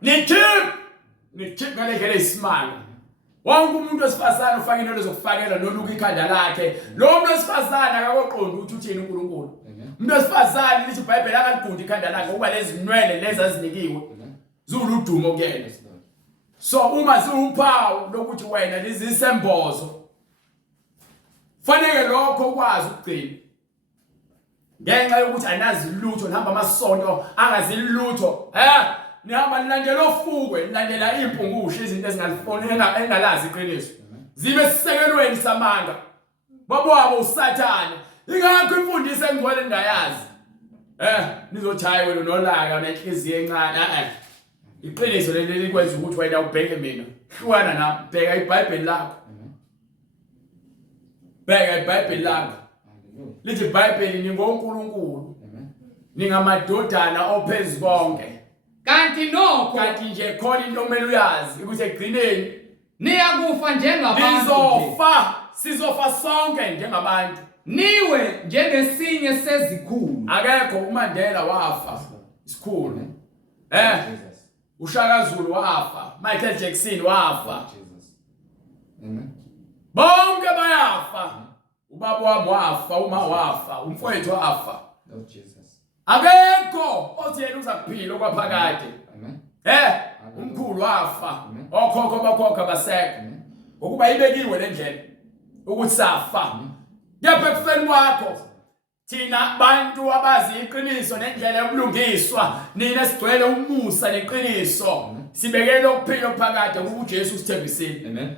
ni-keep ngale ndlela isimanga wonke umuntu wesifazane ufaka into zokufakela noluka ikhanda lakhe lo muntu wesifazane akakoqondi ukuthi uthini uNkulunkulu umuntu wesifazane lithi iBhayibheli akaligundi ikhanda lakhe kuba lezi nwele lezi azinikiwe zuludumo kuyena so uma siwuphawu lokuthi wena lizisembozo fanele lokho ukwazi ukugcina ngenxa yokuthi anazi lutho nihamba amasonto angazilutho nihamba nilandela ofukwe nilandela impungusho izinto ezingalifoni engalazi iqiniso zibe sisekelweni samanga babo usathane ingakho imfundiso engcwele ningayazi Nizochaya wena nolaka nenhliziyo encane. Iqiniso leli likwenza ukuthi wena ubheke mina. Hlukana nami, bheka iBhayibheli lakho. Bheka iBhayibheli lakho. Lithi iBhayibheli ningonkulunkulu. Ningamadodana ophezulu konke. Kanti nje khona into omele uyazi ukuthi egcineni niyakufa njengabantu. Sizofa sonke njengabantu. Niwe njengesinye sezikhulu. Akekho uMandela wafa isikhulu. uShaka Zulu wafa, Michael Jackson wafa. Bonke bayafa. Ubaba wami wafa, uma wafa, umfowethu wafa. Akekho othi yena uzakuphila okwaphakade. Umkhulu wafa. Okhokho bakhokha basekho. Ngokuba ibekiwe le ndlela ukuthi safa. Kepha ekufeni kwakho thina bantu abazi iqiniso nendlela yokulungiswa, nina sigcwele umusa neqiniso, sibekele ukuphila okuphakade ngoba uJesu sithembisile. Amen.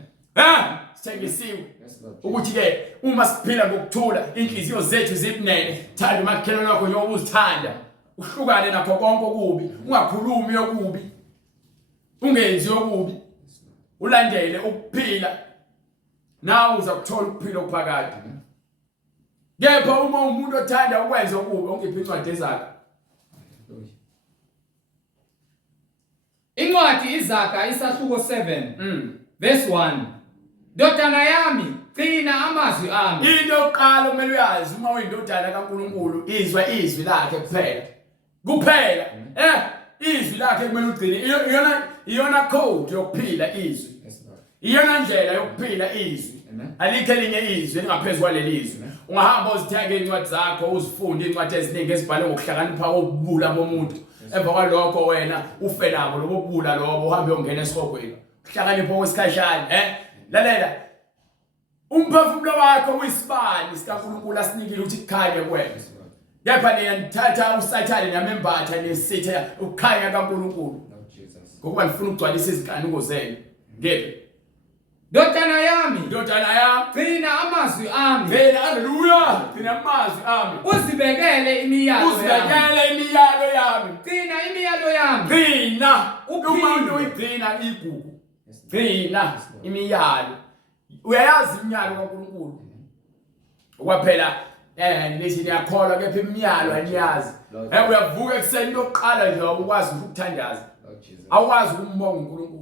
Sithembisiwe ukuthi ke uma siphila ngokuthula, inhliziyo zethu zibunene, thanda umakhelwane wakho njengoba uzithanda, uhlukane nakho konke okubi, ungakhulumi okubi, ungenzi okubi, ulandele ukuphila, nawe uzakuthola ukuphila okuphakade. Kepha uma umuntu othanda ukwenza okubi, ongiphi incwadi ezakhe. Incwadi iZaga isahluko 7 verse 1. Ndodana yami, gcina amazwi ami. Into yokuqala okumele uyazi uma uyindodana kaNkulunkulu, izwa izwi lakhe kuphela. Kuphela. Izwi lakhe kumele ugcine. Iyona code yokuphila izwi. Iyona ndlela yokuphila izwi. Alikho elinye izwi elingaphezu kwaleli izwi. Ungahamba uzithenge incwadi zakho, uzifunde incwadi eziningi ezibhalwe ngokuhlakanipha obubula bomuntu. Emva kwalokho wena ufe nabo lobo bubula lobo, uhambe uyongena esihogweni. Uhlakanipha kwesikhashana, lalela. Umphefumulo wakho uyisibani sikaNkulunkulu asinikile ukuthi kukhanye kuwena. Kepha niyanthatha uSathane namembatha nesitha ukukhanya kaNkulunkulu. Ngokuba ngifuna ukugcwalisa izinkanuko zenu. Ngephi? Ndodana yami, gcina amazwi ami. Haleluya. Gcina amazwi ami. Uzibekele imiyalo yami. Gcina imiyalo yami. Gcina. Umuntu uyigcina igugu. Gcina imiyalo. Uyayazi imiyalo kaNkulunkulu. Okwaphela nithi niyakholwa kepha imiyalo aniyazi. Uyavuka ekseni lokuqala nje ukwazi ukuthandaza. Awukwazi ukumbonga uNkulunkulu.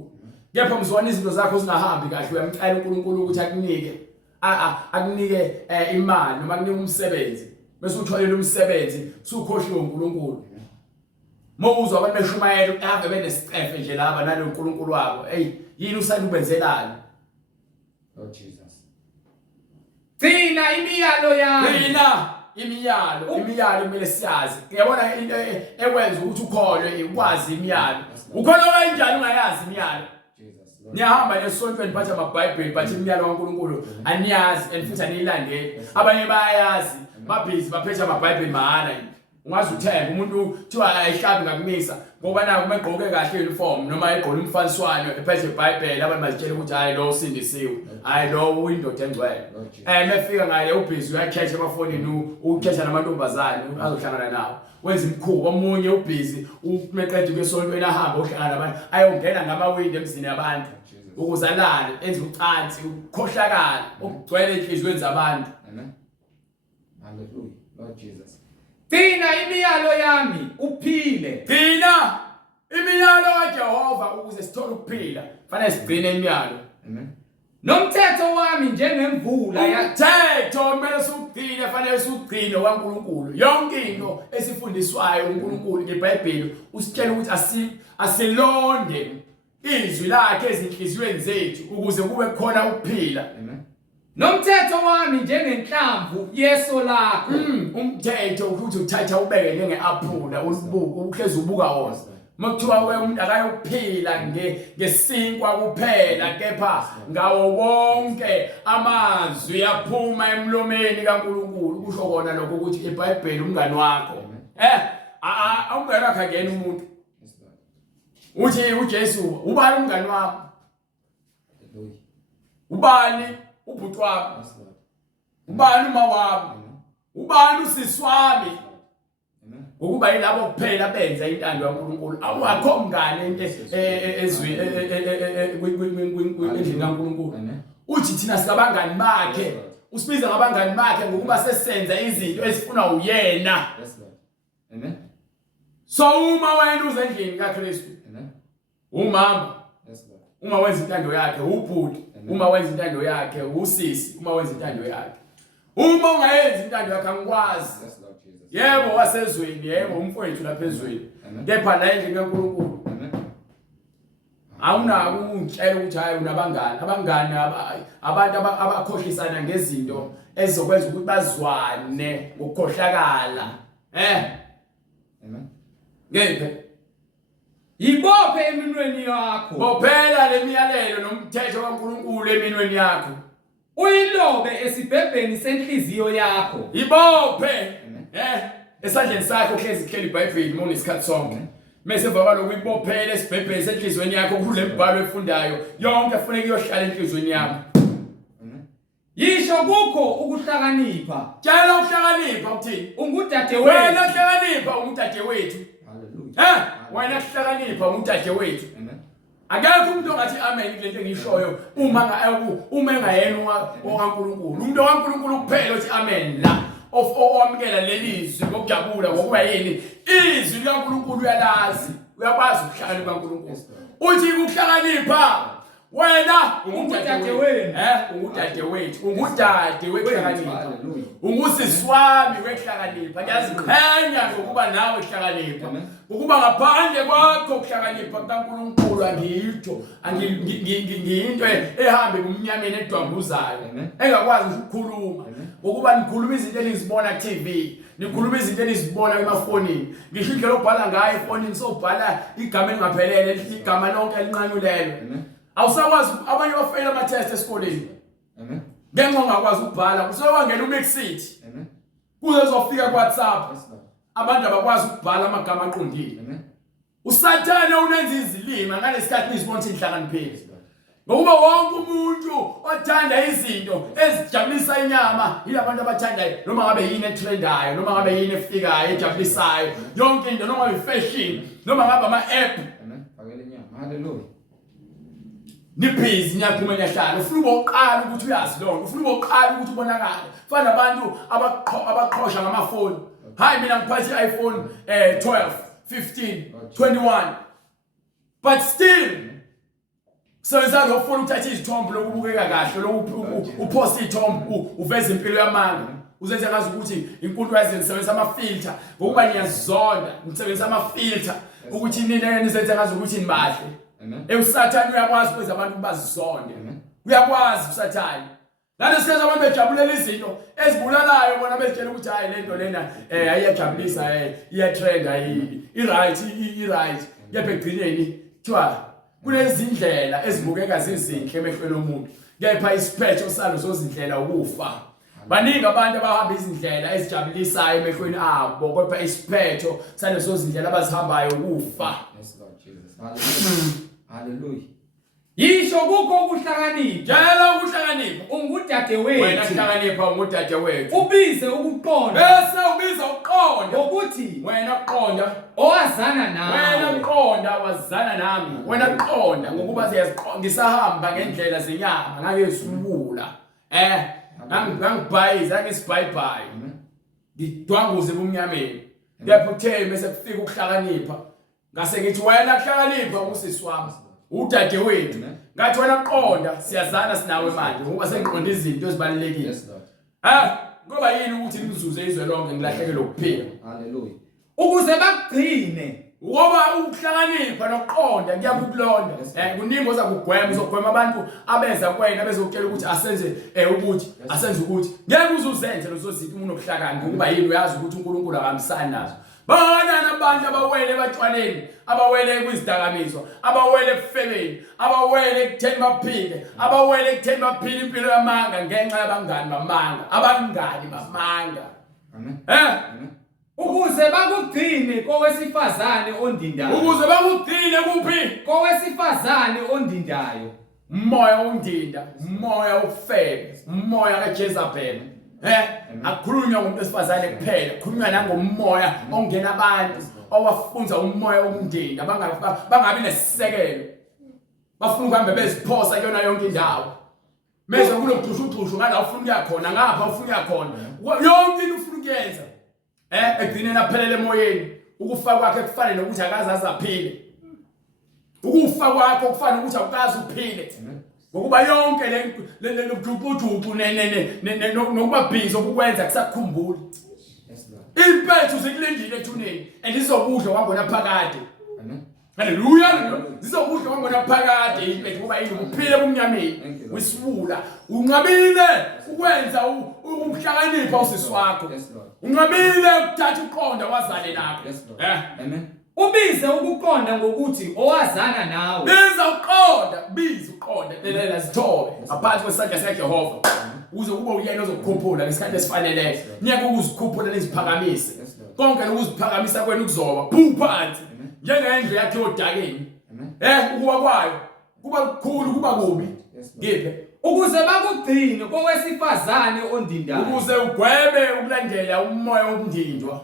Kepha mzwana izinto zakho zingahambi kahle, uyamcela uNkulunkulu ukuthi akunike imali noma akunike umsebenzi. Bese utholela umsebenzi, usukhohliwe uNkulunkulu. Mawuzwa abantu beshumayela ave benesicefe nje laba nalo uNkulunkulu wabo. Yini usanda ubenzelani? Lord Jesus. Gcina imiyalo yami. Imiyalo kumele siyazi. Ngiyabona into ekwenza ukuthi ukholwe ukwazi imiyalo. Ukholwa kanjani ungayazi imiyalo? Niyahamba nesontweni phatha amaBhayibheli bathi imiyalo kaNkulunkulu aniyazi and futhi aniyilandeli. Abanye bayayazi, babhizi baphethe amaBhayibheli mahala. Ungazi uthemba umuntu kuthiwa ayihlabi ngakumisa ngoba naku megqoke kahle uniform noma egqola umfaniswano ephethe iBhayibheli, abantu bazitshela ukuthi hayi lo usindisiwe, hayi lo uyindoda engcwele. Mefika ngale ubhizi uyakhetha emafonini, ukhetha namantombazane azohlangana nawo. Wenza imkhuba omunye ubhizi umeqeda kwesontweni ahamba ohlangana nabantu ayongena ngamawindi emzini yabantu ukuzalana enza ucansi ukhohlakala ukugcwele inhliziyweni zabantu. Hallelujah. Lord Jesus. Gcina imiyalo yami uphile. Gcina imiyalo kaJehova ukuze sithole ukuphila. Kufanele sigcine imiyalo. Amen. Nomthetho wami njengemvula umthetho kumele siugcine, fanele siugcine kaNkulunkulu. Yonke into esifundiswayo uNkulunkulu ngeBhayibheli usitshela ukuthi asilonde izwi lakhe ezinhliziyweni zethu ukuze kube khona ukuphila. Amen. Nomthetho wami njengenhlamvu yeso lakho. Umthetho ukuthi uthatha ubeke njengeaphula ulibuka uhlezi ubuka wona. Makuthiwa umuntu akayophila ngesinkwa kuphela, kepha ngawo wonke amazwi aphuma emlomeni kaNkulunkulu. Kusho kona lokho ukuthi eBhayibheli umngani wakho awungeke akhangena umuntu uthi uJesu ubani umngani wakho, ubani ubhuti wakho, ubani uma wakho, ubani usisi wami. Ukuba yilabo kuphela benza intando kaNkulunkulu. Awakho mngane into ezweni endlini kaNkulunkulu. Uthi thina sikabangani bakhe. Usibiza ngabangani bakhe ngokuba sesenza izinto ezifuna uyena. Amen. So uma wena uze endlini kaKristu. Amen. Umama. Uma wenza intando yakhe ubhuti. Uma wenza intando yakhe usisi. Uma wenza intando yakhe. Uma ungayenza intando yakhe angikwazi. Yebo wasezweni, yebo umfowethu lapha ezweni. Kepha la endlini kaNkulunkulu. Awunako ungitshela ukuthi hayi unabangani. Abangani abantu abakhohlisana ngezinto ezizokwenza ukuthi bazwane ngokukhohlakala. Amen. Ngephe Ibophe eminweni yakho. bophela lemiyalelo nomthetho kaNkulunkulu eminweni yakho. Uyilobe esibhebheni senhliziyo yakho. Ibophe esandleni sakho hlezi iBhayibheli mona isikhathi sonke. Mase baba lokuyibophela esibhebheni senhlizweni yakho kule mbhalo efundayo yonke kufanele iyohlala enhlizweni yakho. Yisho kukho ukuhlakanipha. Tshela ukuhlakanipha ukuthini? Ungudade Wena wethu. hlakanipha ungudade wethu. Hallelujah. Wena hlakanipha ungudade wethu. Amen. Akekho umuntu ongathi amen kulento engishoyo uma engayena okaNkulunkulu. Umuntu okaNkulunkulu kuphela uthi amen la. Owamukela lelizwi ngokujabula ngokuba yini izwi likaNkulunkulu uyalazi uyakwazi ukuhlakanipha kaNkulunkulu. Uthi ukuhlakanipha wena ungudade wenu ungudade wethu wehlakanipha ungusisi wami wehlakanipha ngiyaziqhenya ngokuba nawe uhlakanipha ukuba ngaphandle kwakho ukuhlakanipha kaNkulunkulu ngiyinto ehambe kumnyameni edwambuzayo engakwazi ukukhuluma ukuba nikhuluma izinto enizibona ku TV nikhuluma izinto enizibona emafonini ngisho indlela obhala ngayo efonini sobhala igama elingaphelele igama lonke elinqanyulelwe. Awusakwazi abanye bafeyila ama test esikoleni. Amen. Ngenxa ongakwazi ukubhala usewangena uMexit. Amen. Kuzozofika kuWhatsApp. Abantu abakwazi ukubhala amagama aqondile. Amen. Usathane unenza izilima ngalesikhathi nisibona ukuthi inhlakaniphile. Ngokuba wonke umuntu othanda izinto ezijabulisa inyama yilabantu abathandayo noma ngabe yini etrendayo noma ngabe yini efikayo ejabulisayo yonke into noma ifashion noma ngabe ama-app. Amen. Fakele inyama. Hallelujah. Nibhizi niyaphuma niyahlala ufuna ukuqala ukuthi uyazi lonke ufuna ukuqala ukuthi ubonakale fana abantu abaqhosha ngamafoni hayi mina ngiphathe iPhone 12 15 21 but still kusebenzisa lo phone uthatha izithombe lokubukeka kahle upost izithombe uveza impilo yamanga uzenza ngazi ukuthi inkulumo yazisebenzisa ama filter ngokuba niyazizonda nisebenzisa ama filter ukuthi nina nizenza ngazi ukuthi nibahle. Usathane uyakwazi ukwenza abantu bazizonde. Uyakwazi usathane. Nalesikhathi abantu bejabulela izinto ezibulalayo bona bezitshela ukuthi hayi lento lena ayiyajabulisa iyatrenda i-right. Kepha egcineni kuthiwa kunezindlela ezibukeka zizinhle emehlweni omuntu. Kepha isiphetho salo zozindlela ukufa. Baningi abantu abahamba izindlela ezijabulisayo emehlweni abo kodwa isiphetho salezo zindlela abazihambayo ukufa. Yes Lord Jesus. Hallelujah. Yisho kukho ukuhlakanipha. Tshela ukuhlakanipha. Ungudade wethu. Wena hlakanipha ungudade wethu. Ubize ukuqonda. Bese ubiza ukuqonda. Ukuthi wena uqonda owazana nawe. Wena uqonda wazana nami. Wena uqonda ngokuba ngisahamba ngendlela zenyama ngakesubula. Ngangibhayiza ngesibhayibayi. Ngidwanguze kumnyameni. Kepha uthe bese kufika ukuhlakanipha. Ngase ngithi wena hlakanipha usisi wami. Udade wethu. Ngathi wena uqonda siyazana sinawe manje ngoba sengiqonda izinto ezibalekile. Yes Lord. Ngoba yini ukuthi ngizuze izwe lonke ngilahlekele ukuphila. Hallelujah. Ukuze bagcine ngoba ukuhlakanipha nokuqonda kuyakukulonda. Kuningi ozakugwema uzogwema abantu abeza kuwena bezokutshela ukuthi asenze ukuthi asenze ukuthi ngeke uzuzenze lezo zinto umuntu okuhlakani ngoba yini uyazi ukuthi uNkulunkulu akahambisani nazo. Bakanana abantu abawele ebatshwaleni, abawele kwizidakamizwa, abawele ebufebeni, abawele ekutheni baphile, abawele ekutheni baphile impilo yamanga ngenxa yabangani bamanga, abangani bamanga. Amen. Ukuze bakugcine kowesifazane ondindayo. Ukuze bakugcine kuphi? Kowesifazane ondindayo. Umoya ondinda, umoya ofebe, umoya kaJezebel. Akukhulunywa ngomuntu wesifazane kuphela, kukhulunywa nangomoya ongena abantu owafunza umoya womndeni bangabi nesisekelo. Bafuna ukuhamba beziphosa kuyona yonke indawo. Mase kulogxushugxushu ngala ufuna ukuya khona ngapha ufuna ukuya khona. Yonke into ufuna ukuyenza. Egcineni aphelele emoyeni. Ukufa kwakhe kufanele nokuthi akazazi aphile. Ukufa kwakho kufanele ukuthi awukazi uphile. Ngokuba yonke le lokujubujubu nokuba busy okukwenza kusakukhumbula. Impethu zikulindile ethuneni andizokudla kwangona phakade. Haleluya. Zizokudla kwangona phakade impethu ngoba yini uphile kumnyameni. Wisibula unqabile ukwenza ukuhlakanipha usisi wakho. Unqabile ukuthatha uqonda wazale lakho. Amen. Ubize ukuqonda ngokuthi owazana nawe. Biza uqonda lelela zithobe aphansi kwesandla sikaJehova. Uze kube uyena ozokukhuphula ngesikhathi esifaneleyo. Niyeke ukuzikhuphula neziphakamise. Konke lokuziphakamisa kwenu kuzoba phansi. Njengendlu yakhe yodakeni. Ukuwa kwayo kuba kukhulu kuba kubi. Ngiphe ukuze bakugcine kowesifazane ondindayo. Ukuze ugwebe ukulandela umoya womndindwa.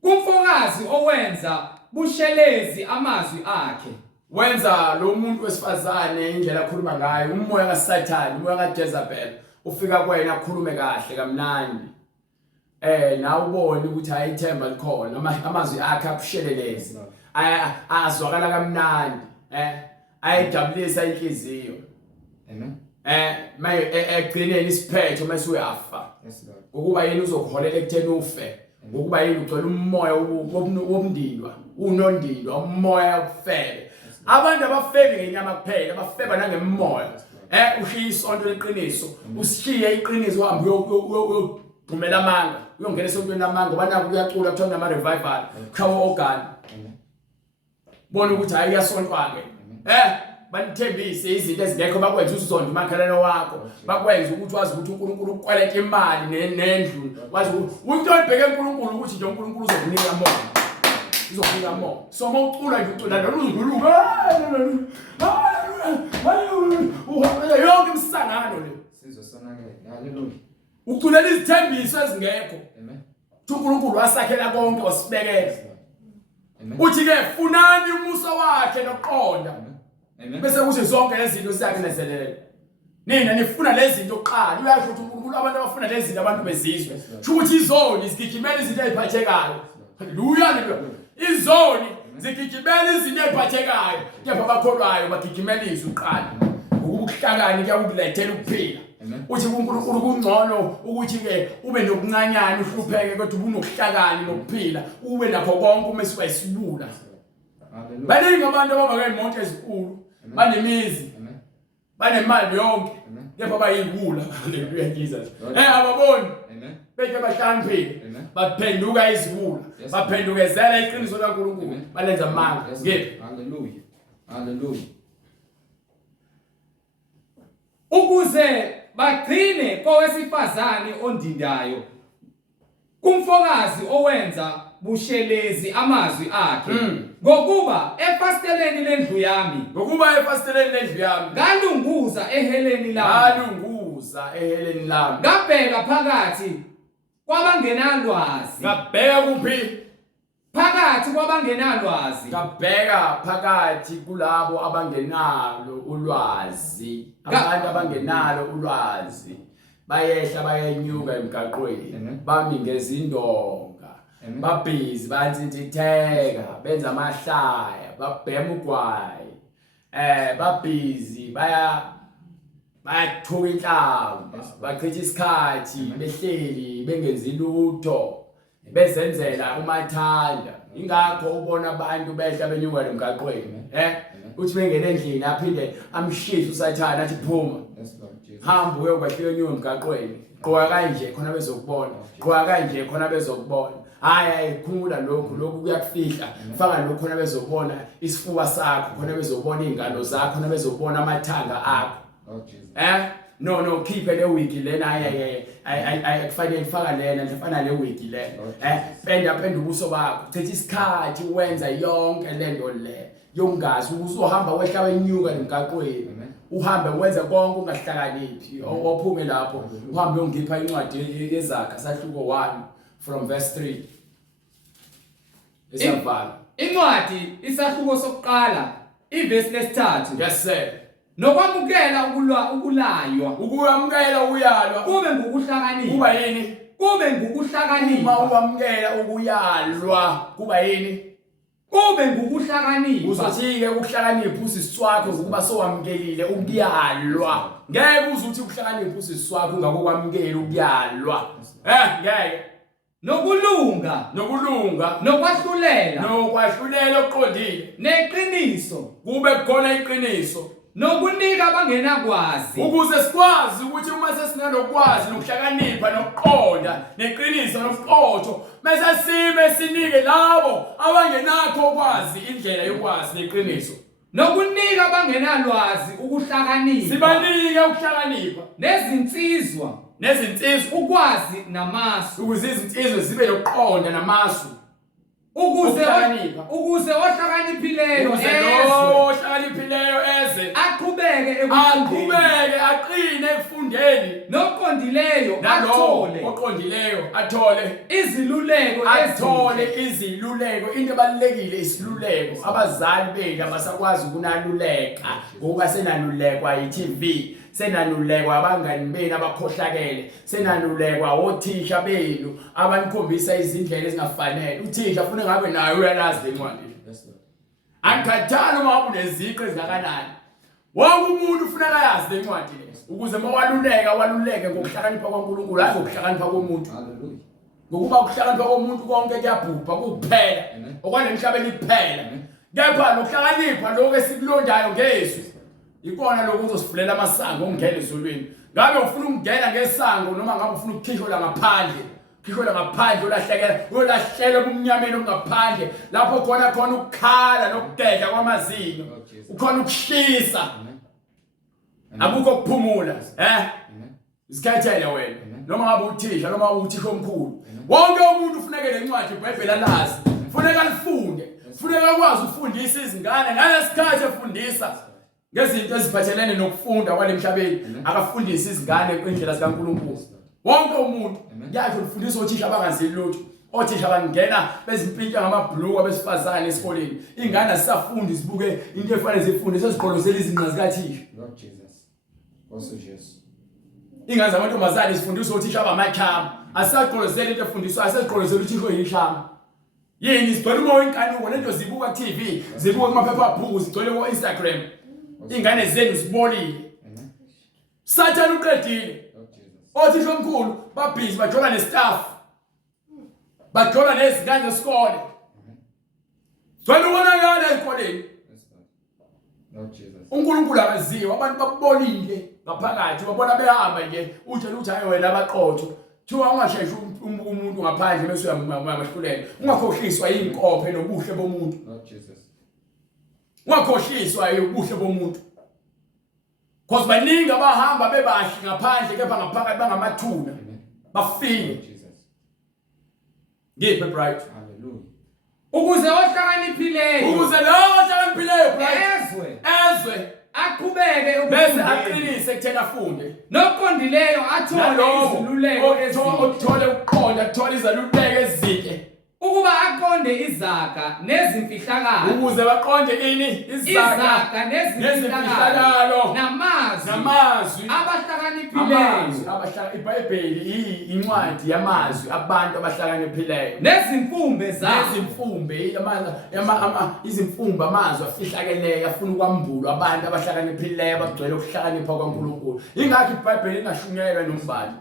Kumfokazi owenza bushelezi amazwi akhe. Wenza lo muntu wesifazane indlela akhuluma ngayo umoya kaSathane, umoya kaJezebel ufika kwena akhulume kahle kamnandi. Na ubone ukuthi ayithemba likhona amazwi akhe abushelelezi. Azwakala kamnandi. Ayijabulisa inhliziyo. Amen. Maye egcineni isiphetho mase uyafa. Ukuba yini uzokuholela ekutheni ufe. Ngokuba yini ugcwele umoya womndindwa, unondindwa, umoya ufebe. Abantu abafebe ngenyama kuphela, abafeba nangemoya. Ushiya isonto leqiniso, ushiye iqiniso uhambe uyogqumela amanga, uyongena esontweni lamanga, banako kuyacula kuthiwa nama revival, khawo organ. Bona ukuthi hayi uyasontwa ke. Banithembise izinto ezingekho bakwenza usonto umakhelwane wakho, bakwenza ukuthi wazi ukuthi uNkulunkulu ukweleta imali nendlu, wazi ukuthi umuntu obheke uNkulunkulu ukuthi nje uNkulunkulu uzokunika amona. Uzokunika amona. So mawucula nje ucula noluzuluka. Yonke imsangano le sizosonakela. Haleluya. Ukuculela izithembiso ezingekho. Amen. uNkulunkulu wasakhela konke wasibekela. Amen. Uthi ke funani umusa wakhe noqonda. Amen. Bese kuthi zonke lezi zinto siyakunezelela. Nina nifuna lezi zinto oqala. Uyasho ukuthi uNkulunkulu abantu abafuna lezi zinto abantu bezizwe. Sho ukuthi izoni zigijimela izinto eziphathekayo. Haleluya. Izoni zigijimela izinto eziphathekayo. Kepha abakholwayo bagijimela izwi uqala. Ukuhlakani kuyakulethela ukuphila. Uthi uNkulunkulu kungcono ukuthi ke ube nokuncanyana uhlupheke kodwa ubunokuhlakani nokuphila. Ube nakho konke uma siwayisibula. Baningi abantu ababake imonto ezinkulu, banemizi, banemali yonke, kepha bayibula. Haleluya Jesus. Ababoni. Beke bahlaniphile. Baphenduka izibula. Baphendukezela iqiniso likaNkulunkulu. Balenza amanga. Ngiphi? Haleluya. Haleluya. Ukuze bagcine kowesifazane ondindayo. Kumfokazi owenza bushelezi amazwi akhe. Ngokuba efasteleni lendlu yami. Ngalunguza eheleni lami. Ngabheka phakathi kwabangenalwazi. Ngabheka kuphi? Phakathi kwabangenalwazi. Ngabheka phakathi kulabo abangenalo ulwazi. Abantu abangenalo ulwazi bayehla bayenyuka emgaqweni. Bami ngezindonga. Babhizi bansintitheka benza amahlaya babhema ugwayi. Babhizi bayathuka inhlamba bachitha isikhathi behleli bengenzi lutho bezenzela umathanda. Ingakho ubona abantu behla benyuka emgaqweni. Uthi bengena endlini aphinde amshisa uSathane athi phuma. Hamba uyokwahliya nyuka emgaqweni. Gqoka kanje khona bezokubona. Gqoka kanje khona bezokubona. Hayi khumula lokhu kuyakufihla. Faka lokho khona bezobona isifuba sakho, khona bezobona izingalo zakho, khona bezobona amathanga akho. No khiphe le wiki lena ay kufanele faka lena lefana le wiki lena. Penda ubuso bakho. Thatha isikhathi wenza yonke lento le. Yongazi uzohamba wehla wenyuka emgaqweni. uhambe wenze konke ungahlakaniphi ophume lapho uhambe ungipha incwadi yezaga sahluko 1 from verse 3 esavala incwadi isahluko sokuqala ivesi lesithathu. yes sir Nokwamukela ukulaywa ukwamukela ukuyalwa kube ngokuhlakanipha kuba yini kube ngokuhlakanipha uma ukwamukela ukuyalwa kuba yini kube ngokuhlakanipha uzothi-ke ukuhlakanipha usisi wakho ngokuba sowamukelile ukuyalwa ngeke uzuthi ukuhlakanipha usisi wakho ungakokwamukela ukuyalwa ngeke nokulunga nokwahlulela okuqondile neqiniso kube khona iqiniso nokunika abangenakwazi ukuze sikwazi ukuthi uma sesinalokwazi nokuhlakanipha nokuqonda neqiniso nobuqotho mase sibe sinike labo abangenakho ukwazi indlela yokwazi neqiniso nokunika abangenalwazi ukuhlakanipha sibanike ukuhlakanipha nezinsizwa ukwazi namasu ukuze izinsizwa zibe nokuqonda namasu ukuze ohlakaniphileyo eze aqhubeke aqine ekufundeni noqondileyo athole iziluleko into ebalulekile isiluleko abazali bethu abasakwazi ukunaluleka ngoba senalulekwa yi-TV senanulekwa abangani benu abakhohlakele senanulekwa othisha benu abanikhombisa izindlela ezingafanele uthisha ufuna ngabe naye uyalazi lencwadi angikhathali uma uneziqu ezingakanani wonke umuntu ufuna ayazi lencwadi ukuze waluleke ngokuhlakanipha kwaNkulunkulu hayi ngokuhlakanipha komuntu ngokuba ukuhlakanipha komuntu konke kuyabhubha kuphela okwanemhlabeni kuphela kepha nokuhlakanipha lokho esikulondayo ngezwi ikona lokho uzosifulela amasango ongena ezulwini ngabe ufuna ukungena ngesango noma ngabe ufuna ukukhishwa ngaphandle uyolahlela ubumnyameni obungaphandle lapho khona ukukhala nokugedla kwamazinyo ukhona ukushisa akukho ukuphumula isikhethele wena noma ngabe uthisha noma uthisha omkhulu wonke umuntu ufuneke lencwadi iBhayibheli alazi ufuneka alifunde ufuneka akwazi ukufundisa izingane ngalesikhathi efundisa ngezinto eziphathelene nokufunda kwalemhlabeni akafundisa izingane kwindlela zikaNkulunkulu wonke umuntu yakhe ufundisa othisha abangazili lutho othisha bangena bezimpintsha ngamabhluku abesifazane esikoleni ingane zisafundi zibuke into efanele zifunde seziqolozela izinqa zikathisha Lord Jesus also Jesus ingane zamantombazane zifundisa othisha abamachama asaqolozela into efundiswayo seziqolozela uthisha oyishama yini sigcwele umoya inkanuko lento zibuka TV zibuka kumaphephabhuku zigcwele ku Instagram ingane zenu zibolile Satan uqedile othisha omkhulu babhizi bajola nestaff bajola nezingane zesikole zona ubonakala ezikoleni Lord Jesus uNkulunkulu akaziwa abantu babolile ngaphakathi babona behamba nje utshela ukuthi hayi wena abaqotho thiwa ungasheshi umuntu ngaphandle bese uyamahlulela ungakhohliswa inkophe nobuhle bomuntu Lord Jesus ungakhohliswa ubuhle bomuntu because baningi abahamba bebahle ngaphandle kepha ngaphakathi bangamathuna bafile Jesus ngiphe bright hallelujah ukuze ohlakaniphileyo bright ezwe aqhubeke bese aqinise ekuthena afunde noqondileyo athole iziluleko othole ukuqonda athole iziluleko ezinhle ukuba aqonde izaga nezimfihlakalo ukuze baqonde ini izaga nezimfihlakalo namazwi abahlakaniphileyo iBhayibheli incwadi yamazwi abantu abahlakaniphileyo nezimfumbe izimfumbe amazwi afihlakeleyo afuna ukwambulwa abantu abahlakaniphileyo abagcwele ukuhlakanipha kwaNkulunkulu ingakho iBhayibheli ingashunyelwa nombani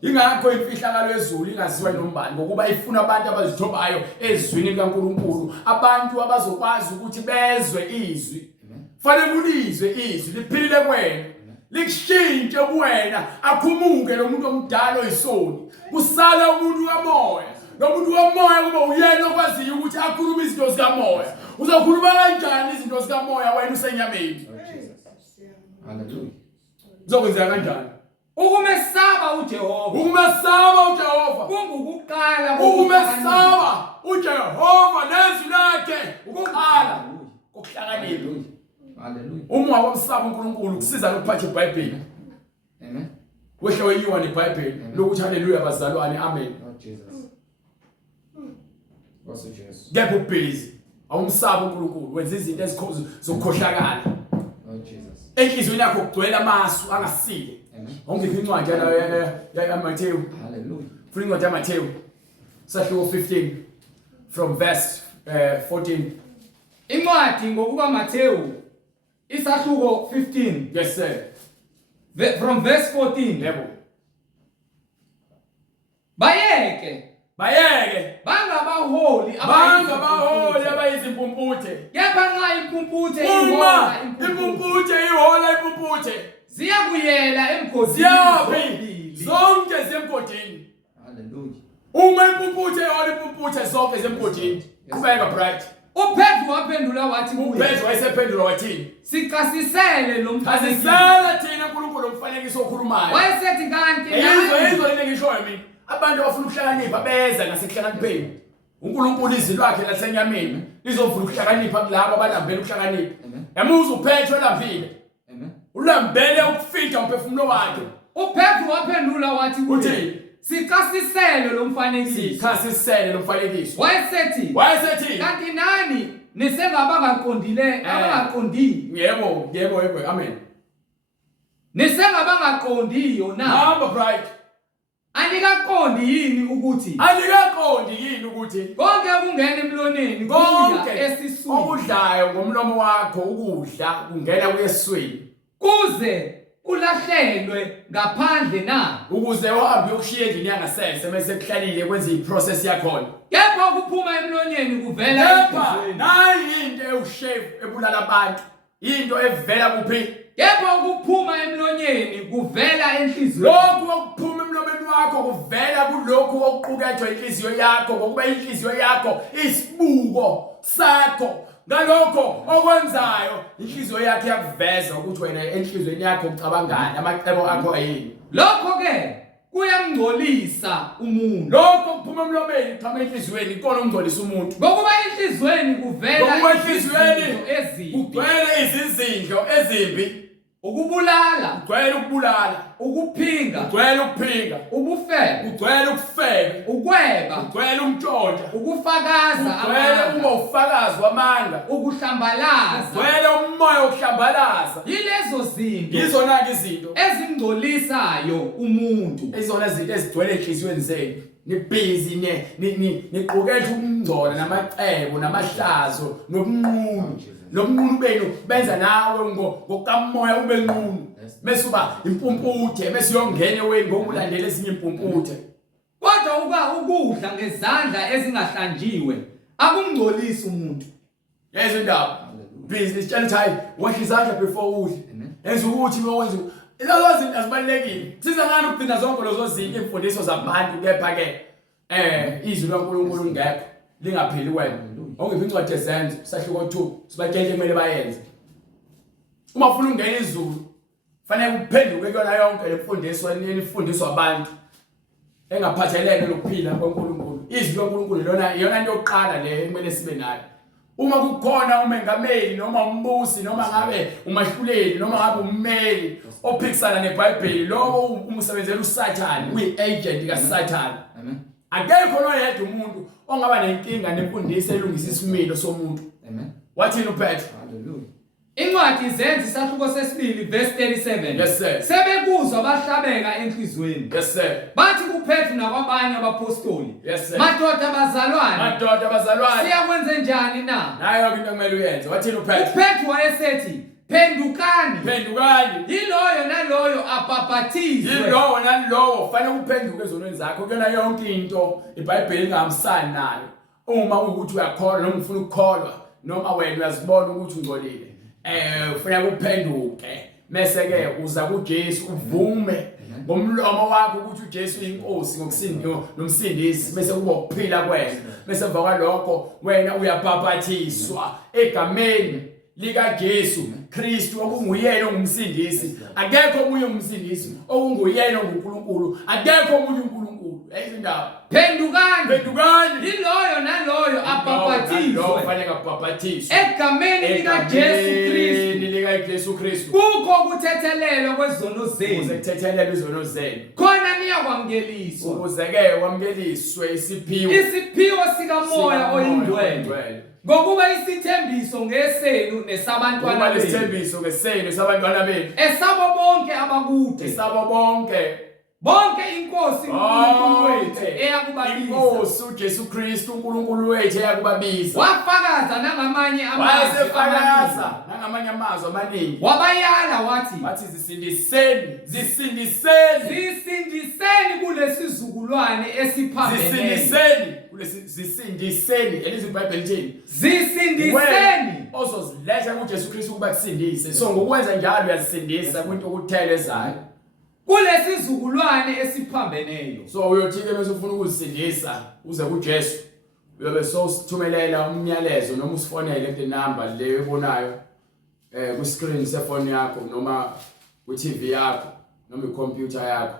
ingakho imfihlakalo ezulu ingaziwa nombani ngokuba ifuna abantu abazithobayo ezwini likaNkulunkulu abantu abazokwazi ukuthi bezwe izwi fanele ulizwe izwi liphile kuwena likushintshe kuwena akhumuke lo muntu omdala oyisoni kusala umuntu kamoya lo muntu kamoya kuba uyena okwaziyo ukuthi akhulume izinto zikamoya uzokhuluma kanjani izinto zikamoya wena usenyameni hallelujah uzokwenza kanjani ukumesaba uJehova kungukuqala ukumesaba uJehova nezwi lakhe ukuqala ukuhlakanipha Hallelujah. Uma wamsaba uNkulunkulu kusiza lokuphatha iBhayibheli. Amen. Wehle weyiwa neBhayibheli. Lokuthi haleluya bazalwane. Amen. Lord Jesus. Also Jesus. Kepha ubusy. Awumsaba uNkulunkulu. Wenza izinto ezokukhohlakala. Lord Jesus. Enhlizweni yakho kugcwele amasu angasile. Amen. Ongiphi incwadi ya Matthew. Hallelujah. Funa incwadi ya Matthew. Sahluko 15 from verse 14. Incwadi ngokuka Matthew isahluko 15. Yes sir. From verse 14. Yebo. Bayeke bangabaholi abayizimpumputhe. Kepha nxa impumputhe Uma impumputhe ihola impumputhe ziyakuyela emgodini ziyapi zonke zemgodini. Hallelujah. Uma impumputhe ihola impumputhe zonke zemgodini. Kubeka bright. uPetru waphendula wathi kuye, uPetru wayesephendula wathini? Sichasisele lo mfanekiso. Chasisela thina uNkulunkulu umfanekiso okhulumayo. Wayesethi kanti Yizwe into ngishoyo mina. Abantu abafuna ukuhlakanipha beza nasekuhlakanipheni. uNkulunkulu izwi lwakhe lasenyameni lizovula ukuhlakanipha kulabo abalambele ukuhlakanipha. Yamuza uPetru elambile. Amen. Ulambele ukufika umphefumulo wakhe. uPetru waphendula wathi kuye, Uthini? Sichasisele lo mfanekiso. Chasisele lo mfanekiso. Wayesethi kanti nani nisengabangaqondile abangaqondile. Yebo. Amen. Nisengabangaqondiyo na. Hamba bright. Anikaqondi yini ukuthi konke kungena emloneni kuya esiswini okudlayo ngomlomo wakho ukudla kungena kuyesiswini kuze kulahlelwe ngaphandle na, ukuze uhambe ukushiya endlini yangasese bese kuhlalile kwenza iprocess yakho. kepha okuphuma emlonyeni kuvela enhliziyweni. Nayi into ewushave ebulala abantu, into evela kuphi? Kepha okuphuma emlonyeni kuvela enhliziyweni. Lokhu okuphuma emlomeni wakho kuvela kulokhu okuqukethwe inhliziyo yakho, ngokuba inhliziyo yakho isibuko sakho. Ngalokho okwenzayo inhliziyo yakhe yakuveza ukuthi wena enhliziyweni yakho ucabangani, amacebo akho ayini. Lokho ke kuyamngcolisa umuntu. Lokho kuphuma emlomeni qhamuka enhliziyweni ikona ungcolisa umuntu. Ngokuba enhliziyweni kuvela ezimbi. Kugcwele izizindlo ezimbi. Ukubulala, ukuphinga, ubufebe, ukweba, ukufakaza amanga, ufakazi wamanga, ukuhlambalaza, umoya wokuhlambalaza. yilezo zinto Yizona izinto ezingcolisayo umuntu. Izona izinto ezigcwele enhliziyweni zenu. Nibhizi niqukethe ukungcola namacebo namahlazo nobunqunu. Lo mnqunu benu benza nawe ngokamoya ube nqunu. Bese uba impumputhe bese uyongena weni ngokulandela ezinye impumputhe. Kodwa ukudla ngezandla ezingahlanjiwe akungcolisi umuntu. Yezwe indaba. Business tshela ukuthi wash izandla before udle. Enza ukuthi wenza lezo zinto azibalekile. Siza ngani ukuphinda zonke lezo zinto imfundiso zabantu kepha ke izwi laNkulunkulu ngekho lingapheli wena. Ongiphi incwadi yezenzo sahluko 2 sibatshele kumele bayenze. Uma ufuna ungena izulu fanele uphenduke kuyona yonke lemfundiso enifundiswa abantu engaphathelene nokuphila kwaNkulunkulu. Izwi laNkulunkulu iyona into yokuqala le ekumele sibe nayo. Uma kukhona umengameli noma umbusi noma ngabe umahluleli noma ngabe ummeli ophikisana neBhayibheli, lokho umsebenzela uSathane, uyi-agent kaSathane. Amen. Akekho noyedwa umuntu ongaba nenkinga nemfundiso elungisa isimilo somuntu. Amen. Wathini uPetru? Hallelujah. Incwadi izenzi isahluko sesibili verse 37. Yes sir. Sebekuzwa bahlabeka enhliziyweni. Yes sir. Bathi kuPetru nakwabanye abapostoli, Yes sir. madoda bazalwane, siyakwenze njani na? Nayo into kumele uyenze. Wathini uPetru? uPetru wayesethi, phendukani. Yiloyo naloyo abhabhathizwe. Yilowo nalowo fanele uphenduke ezonweni zakho. Kuyona yonke into iBhayibheli ingahambisani nayo. Uma ukuthi uyakholwa noma ufuna ukukholwa noma wena uyazibona ukuthi ungcolile, kufanele uphenduke. Mase ke uza kuJesu uvume ngomlomo wakho ukuthi uJesu uyinkosi nomsindisi, bese kuba ukuphila kwena. Bese emva kwalokho wena uyabhabhathiswa egameni likaJesu Kristu okunguyena ongumsindisi. Akekho omunye umsindisi okunguyena onguNkulunkulu. Akekho omunye uNkulunkulu. Eyizindaba. Phendukani. Phendukani. Yiloyo naloyo ababhaphathizwe egameni likaJesu Kristu kukho ukuthethelelwa kwezono zenu khona niyakwamukeliswa wamukeliswe isiphiwo sikamoya oyingcwele ngokuba isithembiso ngesenu nesabantwana benu esabo bonke abakude bonke inkosi uNkulunkulu wethu eyakubabiza inkosi uJesu Kristu uNkulunkulu wethu eyakubabiza wafakaza nangamanye amazwi amaningi wabayala wathi zisindiseni kulesizukulwane esiphambeneyo zisindiseni elizibhayibheli lithini zisindiseni ozoziletha kuJesu Kristu ukuba kusindise so ngokwenza njalo uyazisindisa kwinto okuthele ezayo kulesizukulwane esiphambeneyo so uyothike bese ufuna ukuzisindisa uze kuJesu uyobe sithumelela umyalezo noma usifonele ku number leyo ebonayo ku screen sefoni yakho noma ku TV yakho noma icomputer yakho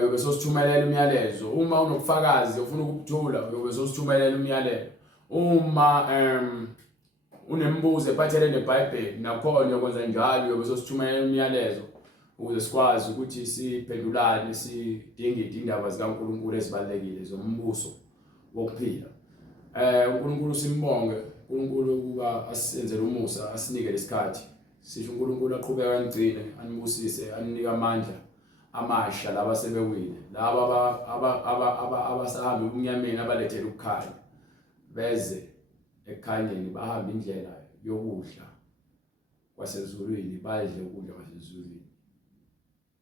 uyobe sithumelela umyalezo uma unobufakazi ufuna ukubuthula uyobe sithumelela umyalezo uma unembuzo ephathelene neBhayibheli nakhona ukwenza njalo uyobe sithumelela umyalezo ukuze sikwazi ukuthi siphendulane sidinge indaba zikaNkulunkulu ezibalekile zombuso wokuphila uNkulunkulu simbonge uNkulunkulu ukuba asenzele umusa asinike lesikhathi sisho uNkulunkulu aqhubeka angcine anibusise aninike amandla amasha laba sebewile laba abasahamba ubunyameni abalethele ukukhanya beze ekhanyeni bahamba indlela yokudla kwasezulwini badle ukudla kwasezulwini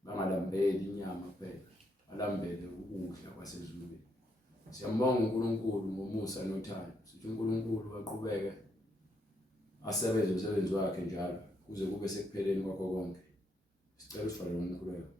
bangalambeli inyama kuphela balambele ukudla kwasezulwini siyambonga uNkulunkulu ngomusa nothando sithi uNkulunkulu aqhubeke asebenze umsebenzi wakhe njalo kuze kube sekupheleni kwakho konke sicela ufale uNkulunkulu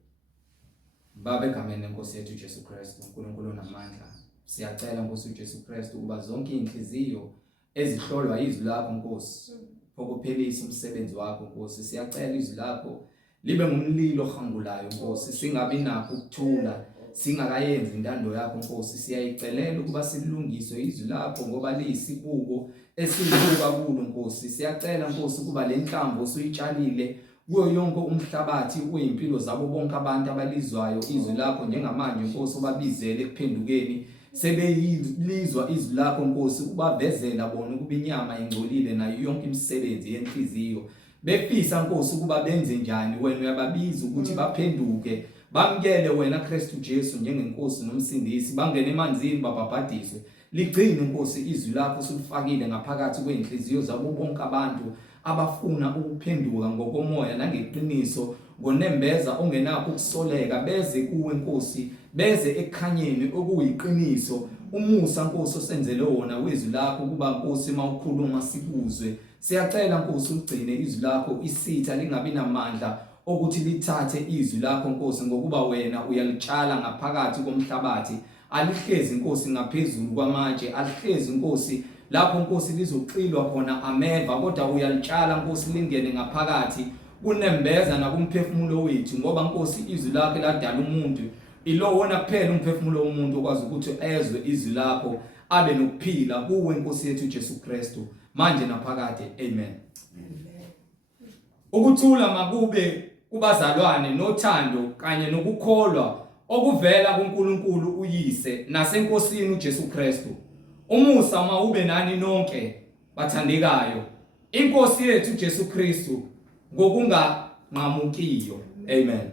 Baba egameni lenkosi yethu Jesu Kristu uNkulunkulu onamandla siyacela Nkosi uJesu Kristu ukuba zonke inhliziyo ezihlolwa izwi lakho Nkosi ukuphelisa umsebenzi wakho Nkosi siyacela izwi lakho libe ngumlilo ohangulayo Nkosi singabi nakho ukuthula singakayenzi intando yakho Nkosi siyayicelela ukuba silungiswe izwi lakho ngoba liyisibuko esibuka kulo Nkosi siyacela Nkosi ukuba lenhlamvu usuyitshalile kuyo yonke umhlabathi uyimpilo zabo bonke abantu abalizwayo izwi lakho njengamanje Nkosi ubabizele ekuphendukeni sebeyilizwa izwi lakho Nkosi ubavezela bona ukuba inyama ingcolile nayo yonke imisebenzi yenhliziyo befisa Nkosi ukuba benze njani wena uyababiza ukuthi baphenduke bamkele wena Kristu Jesu njengenkosi nomsindisi bangene emanzini babhabhadiswe ligcine Nkosi izwi lakho sulifakile ngaphakathi kwenhliziyo zabo bonke abantu abafuna ukuphenduka ngokomoya nangeqiniso ngonembeza ongenakho ukusoleka beze kuwe Nkosi beze ekhanyeni okuyiqiniso umusa Nkosi osenzele wona wezwi lakho kuba Nkosi mawukhuluma sikuzwe siyacela Nkosi ugcine izwi lakho isitha lingabi namandla ukuthi lithathe izwi lakho Nkosi ngokuba wena uyalitshala ngaphakathi komhlabathi alihlezi Nkosi ngaphezulu kwamatshe alihlezi Nkosi lapho Nkosi lizoqilwa khona ameva kodwa uyalitshala Nkosi lingene ngaphakathi kunembeza nakumphefumulo wethu ngoba Nkosi izwi lakho ladala umuntu ilo wona kuphela umphefumulo womuntu okwazi ukuthi ezwe izwi lakho abe nokuphila kuwe Nkosi yethu Jesu Kristu manje naphakade amen ukuthula makube kubazalwane nothando kanye nokukholwa okuvela kuNkulunkulu uyise nasenkosini uJesu Kristu umusa mawube nani nonke bathandekayo inkosi yethu Jesu Kristu ngokunganqamukiyo amen